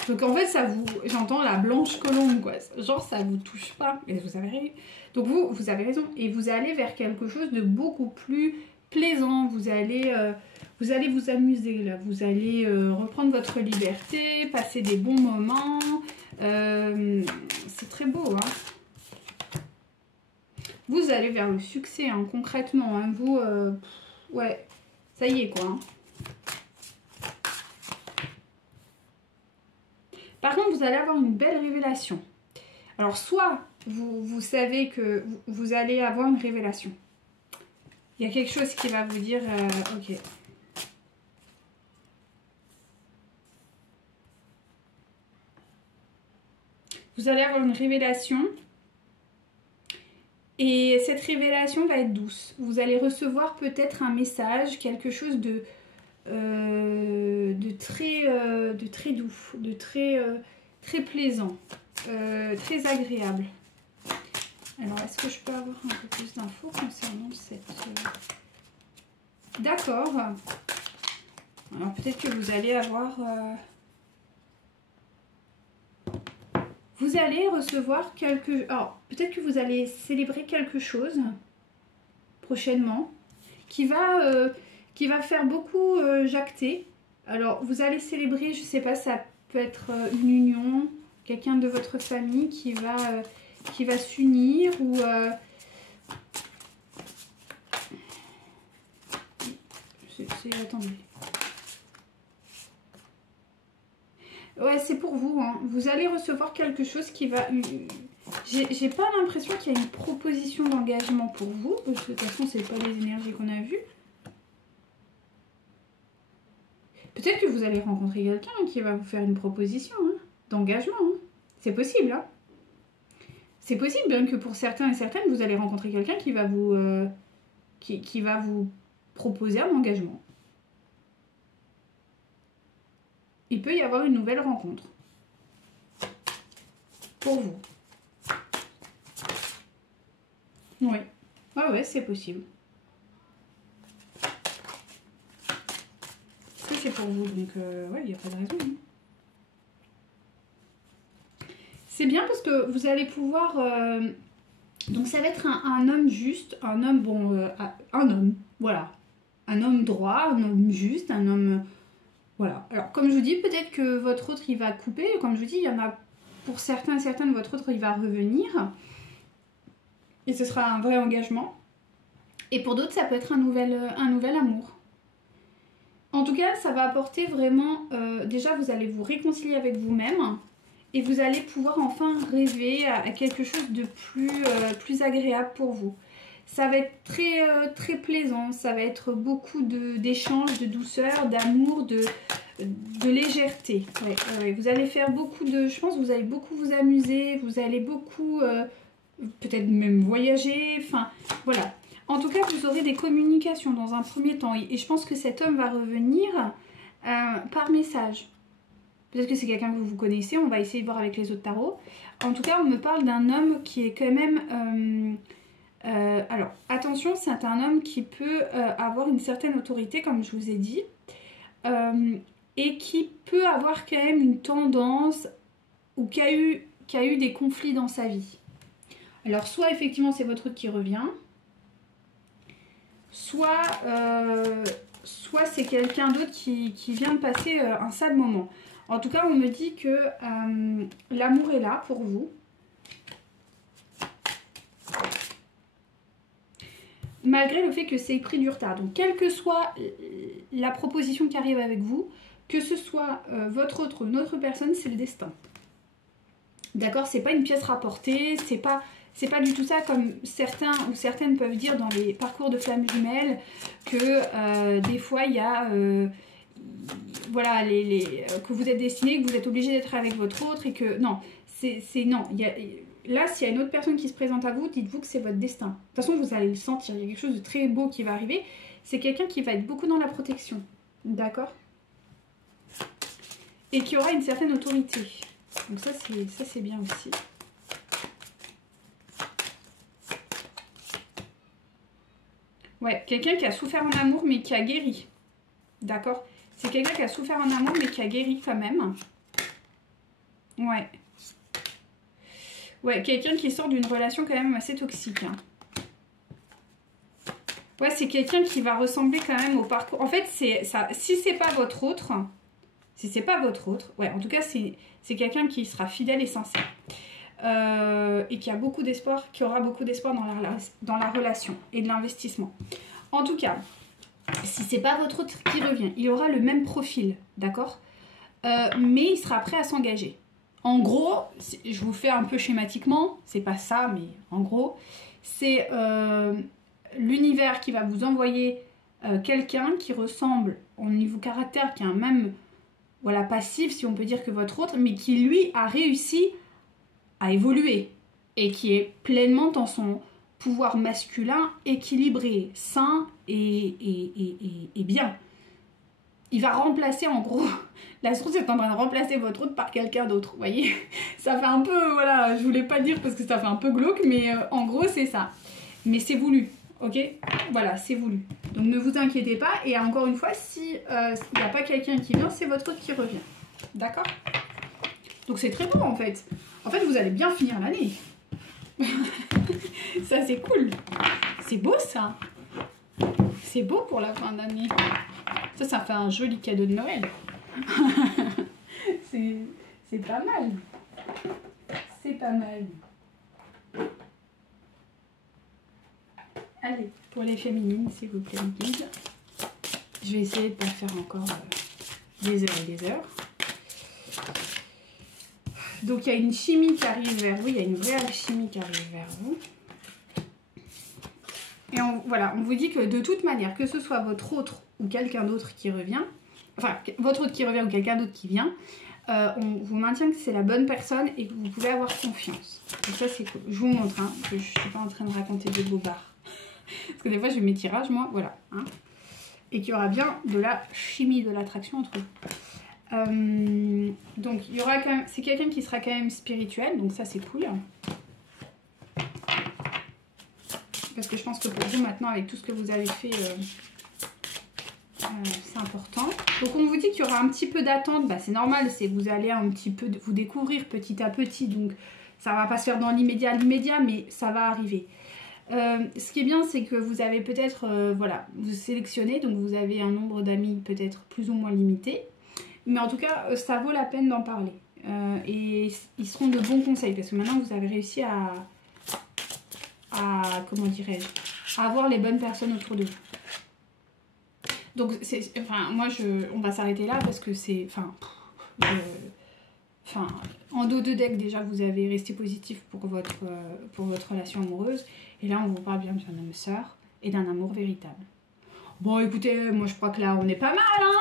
Donc en fait, ça vous... J'entends la blanche colombe, quoi. Genre, ça vous touche pas. Et vous avez raison. Donc vous avez raison. Et vous allez vers quelque chose de beaucoup plus plaisant. Vous allez vous amuser, là. Vous allez reprendre votre liberté, passer des bons moments. C'est très beau, hein. Vous allez vers le succès, hein, concrètement. Hein. Ouais, ça y est, quoi. Hein. Par contre, vous allez avoir une belle révélation. Alors, soit vous savez que vous allez avoir une révélation. Il y a quelque chose qui va vous dire, ok. Vous allez avoir une révélation. Et cette révélation va être douce. Vous allez recevoir peut-être un message, quelque chose de très doux, de très plaisant, très agréable. Alors, est-ce que je peux avoir un peu plus d'infos concernant cette... D'accord. Alors, peut-être que vous allez avoir... Vous allez recevoir quelque... Alors, peut-être que vous allez célébrer quelque chose prochainement qui va faire beaucoup jacter. Alors, vous allez célébrer, je sais pas, ça peut être une union, quelqu'un de votre famille qui va s'unir ou... Attendez. Ouais, c'est pour vous. Hein. Vous allez recevoir quelque chose qui va... J'ai pas l'impression qu'il y a une proposition d'engagement pour vous. Parce que de toute façon, c'est pas les énergies qu'on a vues. Peut-être que vous allez rencontrer quelqu'un qui va vous faire une proposition hein, d'engagement. Hein. C'est possible. Hein. C'est possible bien que pour certains et certaines, vous allez rencontrer quelqu'un qui va qui va vous proposer un engagement. Il peut y avoir une nouvelle rencontre. Pour vous. Oui. Ah ouais, c'est possible. Ça, c'est pour vous. Donc, ouais, il n'y a pas de raison. Hein. C'est bien parce que vous allez pouvoir... donc, ça va être un homme juste. Un homme, bon... un homme, voilà. Un homme droit, un homme juste, un homme... Voilà. Alors, comme je vous dis, peut-être que votre autre, il va couper. Comme je vous dis, il y en a... Pour certains et certaines, votre autre, il va revenir. Et ce sera un vrai engagement. Et pour d'autres, ça peut être un nouvel amour. En tout cas, ça va apporter vraiment... déjà, vous allez vous réconcilier avec vous-même. Et vous allez pouvoir enfin rêver à quelque chose de plus agréable pour vous. Ça va être très plaisant. Ça va être beaucoup d'échanges, de douceur, d'amour, de légèreté. Ouais, ouais. Vous allez faire beaucoup de... Je pense que vous allez beaucoup vous amuser. Vous allez beaucoup... peut-être même voyager. Enfin, voilà. En tout cas, vous aurez des communications dans un premier temps. Et je pense que cet homme va revenir par message. Peut-être que c'est quelqu'un que vous connaissez. On va essayer de voir avec les autres tarots. En tout cas, on me parle d'un homme qui est quand même... alors, attention, c'est un homme qui peut avoir une certaine autorité, comme je vous ai dit. Et qui peut avoir quand même une tendance ou qui a eu des conflits dans sa vie. Alors, soit effectivement, c'est votre autre qui revient. Soit c'est quelqu'un d'autre qui vient de passer un sale moment. En tout cas, on me dit que l'amour est là pour vous. Malgré le fait que c'est pris du retard. Donc, quelle que soit la proposition qui arrive avec vous, que ce soit votre autre ou une autre personne, c'est le destin. D'accord? C'est pas une pièce rapportée, c'est pas du tout ça comme certains ou certaines peuvent dire dans les parcours de flammes jumelles que des fois il y a voilà, que vous êtes destiné, que vous êtes obligé d'être avec votre autre et que non, non. Là, s'il y a une autre personne qui se présente à vous, dites-vous que c'est votre destin. De toute façon, vous allez le sentir, il y a quelque chose de très beau qui va arriver. C'est quelqu'un qui va être beaucoup dans la protection, d'accord? Et qui aura une certaine autorité. Donc ça c'est bien aussi. Ouais, quelqu'un qui a souffert en amour mais qui a guéri. D'accord? C'est quelqu'un qui a souffert en amour mais qui a guéri quand même. Ouais. Ouais, quelqu'un qui sort d'une relation quand même assez toxique. Hein. Ouais, c'est quelqu'un qui va ressembler quand même au parcours. En fait, c'est ça. Si c'est pas votre autre, ouais, en tout cas, c'est quelqu'un qui sera fidèle et sincère. Et qui a beaucoup d'espoir, qui aura beaucoup d'espoir dans la relation et de l'investissement. En tout cas, si c'est pas votre autre qui revient, il aura le même profil, d'accord? Mais il sera prêt à s'engager. En gros, je vous fais un peu schématiquement, c'est pas ça, mais en gros, c'est l'univers qui va vous envoyer quelqu'un qui ressemble au niveau caractère, qui a un même voilà, passif, si on peut dire, que votre autre, mais qui lui a réussi à évoluer et qui est pleinement dans son pouvoir masculin équilibré, sain et bien. Il va remplacer en gros, la source est en train de remplacer votre autre par quelqu'un d'autre, vous voyez. Ça fait un peu, voilà, je voulais pas dire parce que ça fait un peu glauque, mais en gros c'est ça. Mais c'est voulu, ok? Voilà, c'est voulu. Donc ne vous inquiétez pas, et encore une fois, si il n'y a pas quelqu'un qui vient, c'est votre autre qui revient. D'accord? Donc c'est très beau en fait. En fait, vous allez bien finir l'année. Ça c'est cool. C'est beau ça. C'est beau pour la fin d'année. Ça fait un joli cadeau de Noël. C'est pas mal. C'est pas mal. Allez, pour les féminines, s'il vous plaît, guide. Je vais essayer de ne pas faire encore des heures et des heures. Donc, il y a une chimie qui arrive vers vous. Il y a une vraie alchimie qui arrive vers vous. Et voilà, on vous dit que de toute manière, que ce soit votre autre ou quelqu'un d'autre qui revient, enfin votre autre qui revient ou quelqu'un d'autre qui vient, on vous maintient que c'est la bonne personne et que vous pouvez avoir confiance. Donc ça c'est cool. Je vous montre, hein, que je ne suis pas en train de raconter des bobards. Parce que des fois j'ai mes tirages, moi, voilà. Hein, et qu'il y aura bien de la chimie de l'attraction entre vous. Donc il y aura quand même, c'est quelqu'un qui sera quand même spirituel, donc ça c'est cool. Parce que je pense que pour vous maintenant, avec tout ce que vous avez fait, c'est important. Donc on vous dit qu'il y aura un petit peu d'attente, bah, c'est normal, vous allez un petit peu vous découvrir petit à petit, donc ça va pas se faire dans l'immédiat, mais ça va arriver. Ce qui est bien, c'est que vous avez peut-être, voilà, vous sélectionnez, donc vous avez un nombre d'amis peut-être plus ou moins limité, mais en tout cas, ça vaut la peine d'en parler. Et ils seront de bons conseils, parce que maintenant vous avez réussi à comment dirais-je, à avoir les bonnes personnes autour de vous. Donc, enfin, moi, on va s'arrêter là parce que c'est, en dos de deck, déjà, vous avez resté positif pour votre relation amoureuse. Et là, on vous parle bien d'un âme sœur et d'un amour véritable. Bon, écoutez, moi, je crois que là, on est pas mal, hein.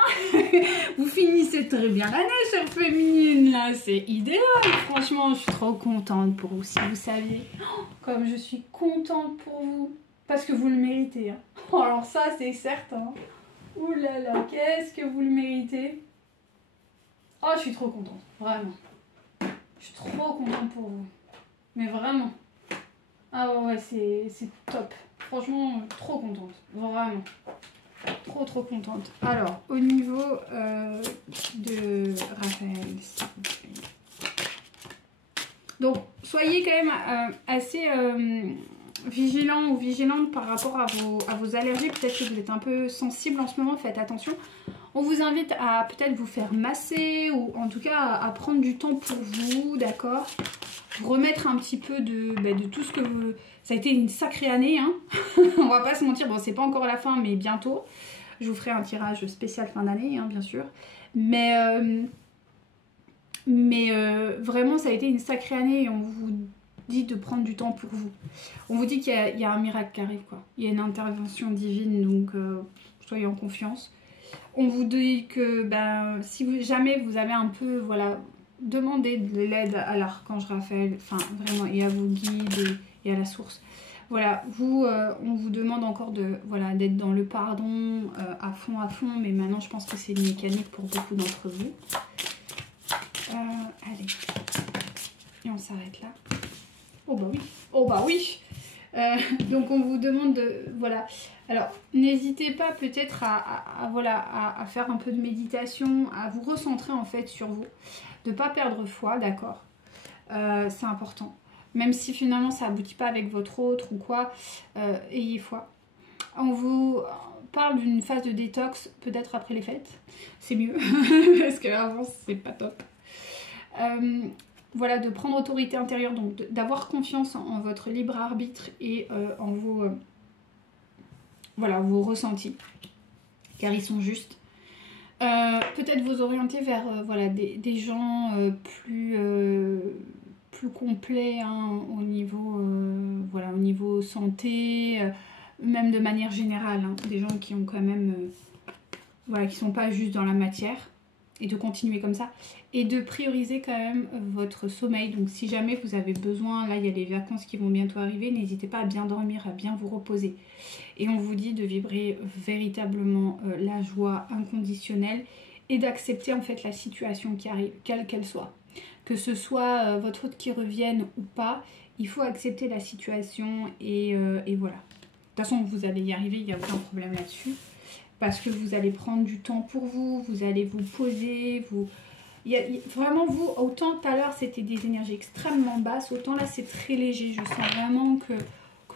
Vous finissez très bien l'année, chère féminine, là. C'est idéal. Franchement, je suis trop contente pour vous, si vous saviez. Oh, comme je suis contente pour vous. Parce que vous le méritez, hein. Oh, alors ça, c'est certain. Ouh là là, qu'est-ce que vous le méritez. Oh, je suis trop contente, vraiment. Je suis trop contente pour vous. Mais vraiment. Ah ouais, c'est top. Franchement, trop contente. Vraiment. Trop contente. Alors, au niveau de Raphaël, s'il vous plaît. Donc, soyez quand même assez vigilant ou vigilante par rapport à vos allergies. Peut-être que vous êtes un peu sensible en ce moment, faites attention. On vous invite à peut-être vous faire masser ou en tout cas à prendre du temps pour vous, d'accord? Remettre un petit peu de tout ce que vous... Ça a été une sacrée année, hein. On va pas se mentir, bon c'est pas encore la fin mais bientôt. Je vous ferai un tirage spécial fin d'année, hein, bien sûr. Mais vraiment ça a été une sacrée année et on vous dit de prendre du temps pour vous. On vous dit qu'il y a un miracle qui arrive, quoi. Il y a une intervention divine, donc soyez en confiance. On vous dit que si jamais vous avez un peu, voilà, demandez de l'aide à l'archange Raphaël, enfin vraiment, et à vos guides et à la source. Voilà, on vous demande encore d'être dans le pardon à fond, mais maintenant je pense que c'est une mécanique pour beaucoup d'entre vous. Allez, et on s'arrête là. Oh bah oui, donc on vous demande de, voilà, alors n'hésitez pas peut-être à faire un peu de méditation, à vous recentrer en fait sur vous, de ne pas perdre foi, d'accord, c'est important, même si finalement ça aboutit pas avec votre autre ou quoi, ayez foi. On vous parle d'une phase de détox peut-être après les fêtes, c'est mieux, parce qu'avant c'est pas top. Voilà, de prendre autorité intérieure, donc d'avoir confiance en votre libre arbitre et en vos ressentis, car ils sont justes. Peut-être vous orienter vers des gens plus complets, hein, au niveau santé, même de manière générale, hein, des gens qui ont quand même qui sont pas juste dans la matière, et de continuer comme ça et de prioriser quand même votre sommeil. Donc si jamais vous avez besoin, là il y a les vacances qui vont bientôt arriver, n'hésitez pas à bien dormir, à bien vous reposer. Et on vous dit de vibrer véritablement la joie inconditionnelle et d'accepter en fait la situation qui arrive, quelle qu'elle soit. Que ce soit votre autre qui revienne ou pas, il faut accepter la situation et voilà. De toute façon vous allez y arriver, il n'y a aucun problème là-dessus. Parce que vous allez prendre du temps pour vous, vous allez vous poser, vraiment vous, autant tout à l'heure c'était des énergies extrêmement basses, autant là c'est très léger. Je sens vraiment que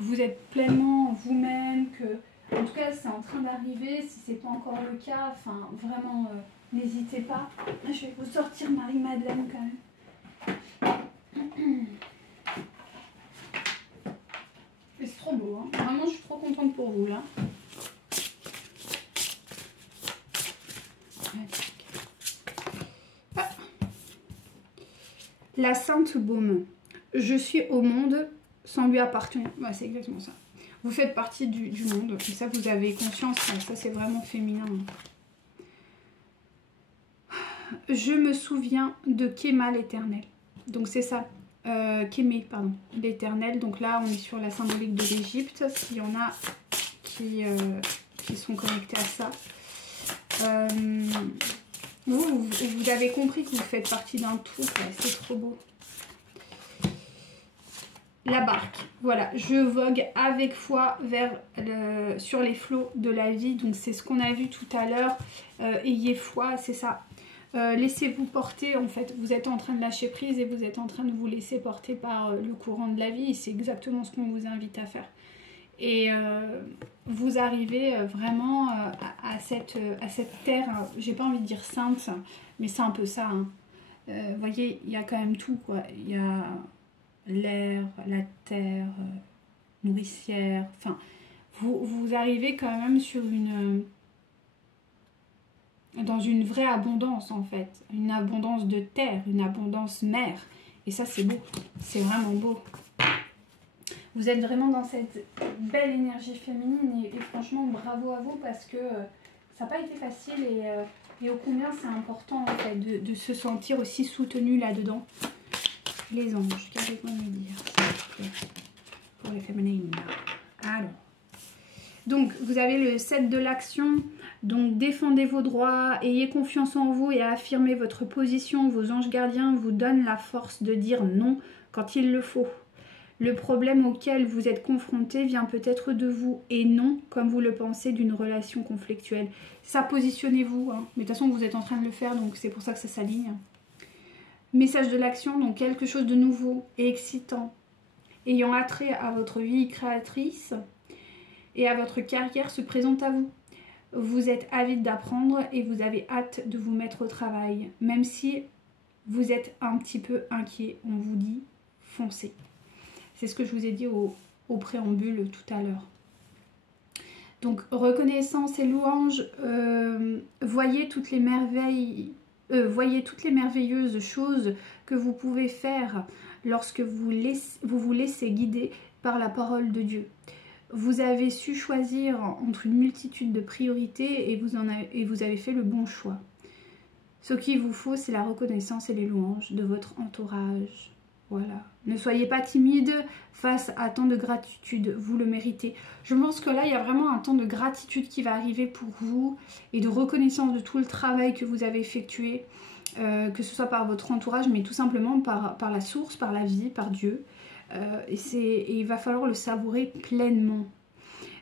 vous êtes pleinement vous-même, que en tout cas c'est en train d'arriver, si c'est pas encore le cas, enfin vraiment n'hésitez pas. Je vais vous sortir Marie-Madeleine quand même. C'est trop beau, hein. Vraiment je suis trop contente pour vous là. La Sainte Baume. Je suis au monde sans lui appartenir. Ouais, c'est exactement ça. Vous faites partie du monde. Et ça, vous avez conscience. Ça, c'est vraiment féminin. je me souviens de Kéma l'éternel. Donc c'est ça. Kémé, pardon, l'éternel. Donc là, on est sur la symbolique de l'Égypte. S'il y en a qui sont connectés à ça. Vous avez compris que vous faites partie d'un tout. C'est trop beau. La barque, voilà, je vogue avec foi sur les flots de la vie. Donc c'est ce qu'on a vu tout à l'heure. Ayez foi, c'est ça. Laissez-vous porter, en fait. Vous êtes en train de lâcher prise et vous êtes en train de vous laisser porter par le courant de la vie. C'est exactement ce qu'on vous invite à faire. Et vous arrivez vraiment à cette terre, j'ai pas envie de dire sainte, mais c'est un peu ça. Hein. Vous voyez, il y a quand même tout, quoi. Il y a l'air, la terre, nourricière. Enfin, vous arrivez quand même sur dans une vraie abondance, en fait. Une abondance de terre, une abondance mer. Et ça, c'est beau. C'est vraiment beau. Vous êtes vraiment dans cette belle énergie féminine et franchement, bravo à vous parce que ça n'a pas été facile et ô combien c'est important, en fait, de se sentir aussi soutenu là-dedans. Les anges, qu'avez-vous à me dire pour les féminines? Alors, donc vous avez le 7 de l'action. Donc défendez vos droits, ayez confiance en vous et affirmez votre position. Vos anges gardiens vous donnent la force de dire non quand il le faut. Le problème auquel vous êtes confronté vient peut-être de vous et non, comme vous le pensez, d'une relation conflictuelle. Ça, positionnez-vous. Hein. Mais de toute façon, vous êtes en train de le faire, donc c'est pour ça que ça s'aligne. Message de l'action, donc quelque chose de nouveau et excitant, ayant attrait à votre vie créatrice et à votre carrière se présente à vous. Vous êtes avide d'apprendre et vous avez hâte de vous mettre au travail. Même si vous êtes un petit peu inquiet, on vous dit foncez. C'est ce que je vous ai dit au préambule tout à l'heure. Donc, reconnaissance et louange, voyez toutes les merveilleuses choses que vous pouvez faire lorsque vous vous laissez guider par la parole de Dieu. Vous avez su choisir entre une multitude de priorités et vous avez fait le bon choix. Ce qu'il vous faut, c'est la reconnaissance et les louanges de votre entourage. Voilà. Ne soyez pas timide face à tant de gratitude, vous le méritez. Je pense que là, il y a vraiment un temps de gratitude qui va arriver pour vous et de reconnaissance de tout le travail que vous avez effectué, que ce soit par votre entourage, mais tout simplement par la source, par la vie, par Dieu. Et il va falloir le savourer pleinement.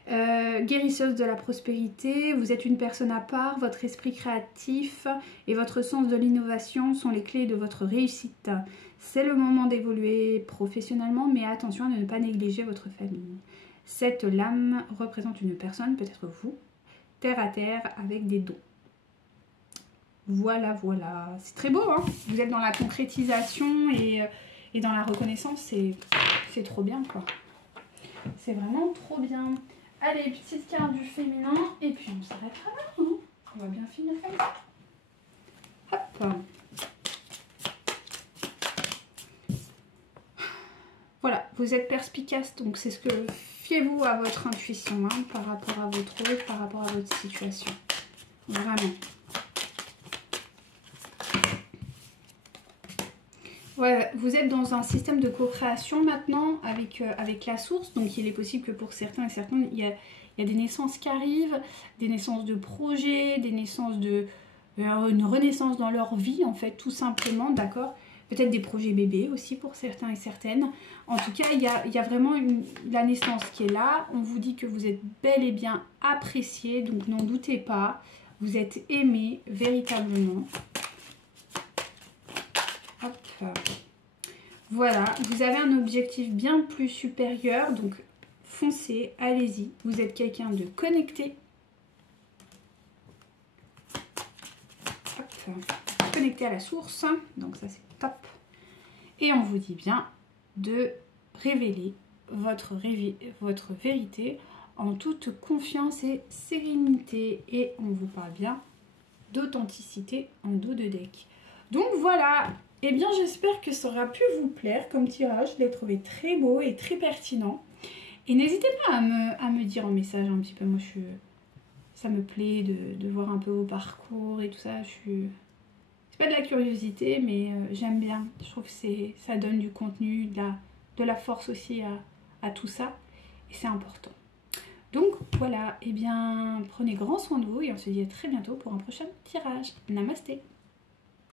Guérisseuse de la prospérité, vous êtes une personne à part, votre esprit créatif et votre sens de l'innovation sont les clés de votre réussite. C'est le moment d'évoluer professionnellement, mais attention à ne pas négliger votre famille. Cette lame représente une personne, peut-être vous, terre à terre avec des dons. Voilà, voilà. C'est très beau, hein. Vous êtes dans la concrétisation et dans la reconnaissance, c'est trop bien, quoi. C'est vraiment trop bien. Allez, petite carte du féminin, et puis on s'arrêtera là, hein. On va bien finir comme ça. Hop. Voilà, vous êtes perspicace, donc c'est ce que... Fiez-vous à votre intuition, hein, par rapport à votre rôle, par rapport à votre situation. Vraiment. Ouais, vous êtes dans un système de co-création maintenant avec la source, donc il est possible que pour certains et certaines, il y a des naissances qui arrivent, des naissances de projets, des naissances une renaissance dans leur vie, en fait, tout simplement, d'accord? Peut-être des projets bébés aussi pour certains et certaines. En tout cas, il y a vraiment la naissance qui est là. On vous dit que vous êtes bel et bien apprécié, donc n'en doutez pas. Vous êtes aimé véritablement. Hop. Voilà, vous avez un objectif bien plus supérieur, donc foncez, allez-y. Vous êtes quelqu'un de connecté. Hop. Connecté à la source, donc ça c'est top. Et on vous dit bien de révéler votre vérité en toute confiance et sérénité. Et on vous parle bien d'authenticité en dos de deck. Donc voilà, et bien j'espère que ça aura pu vous plaire comme tirage. Je l'ai trouvé très beau et très pertinent. Et n'hésitez pas à me dire en message un petit peu, moi ça me plaît de voir un peu vos parcours et tout ça. C'est pas de la curiosité, mais j'aime bien. Je trouve que ça donne du contenu, de la force aussi à tout ça. Et c'est important. Donc voilà, et bien prenez grand soin de vous et on se dit à très bientôt pour un prochain tirage. Namasté!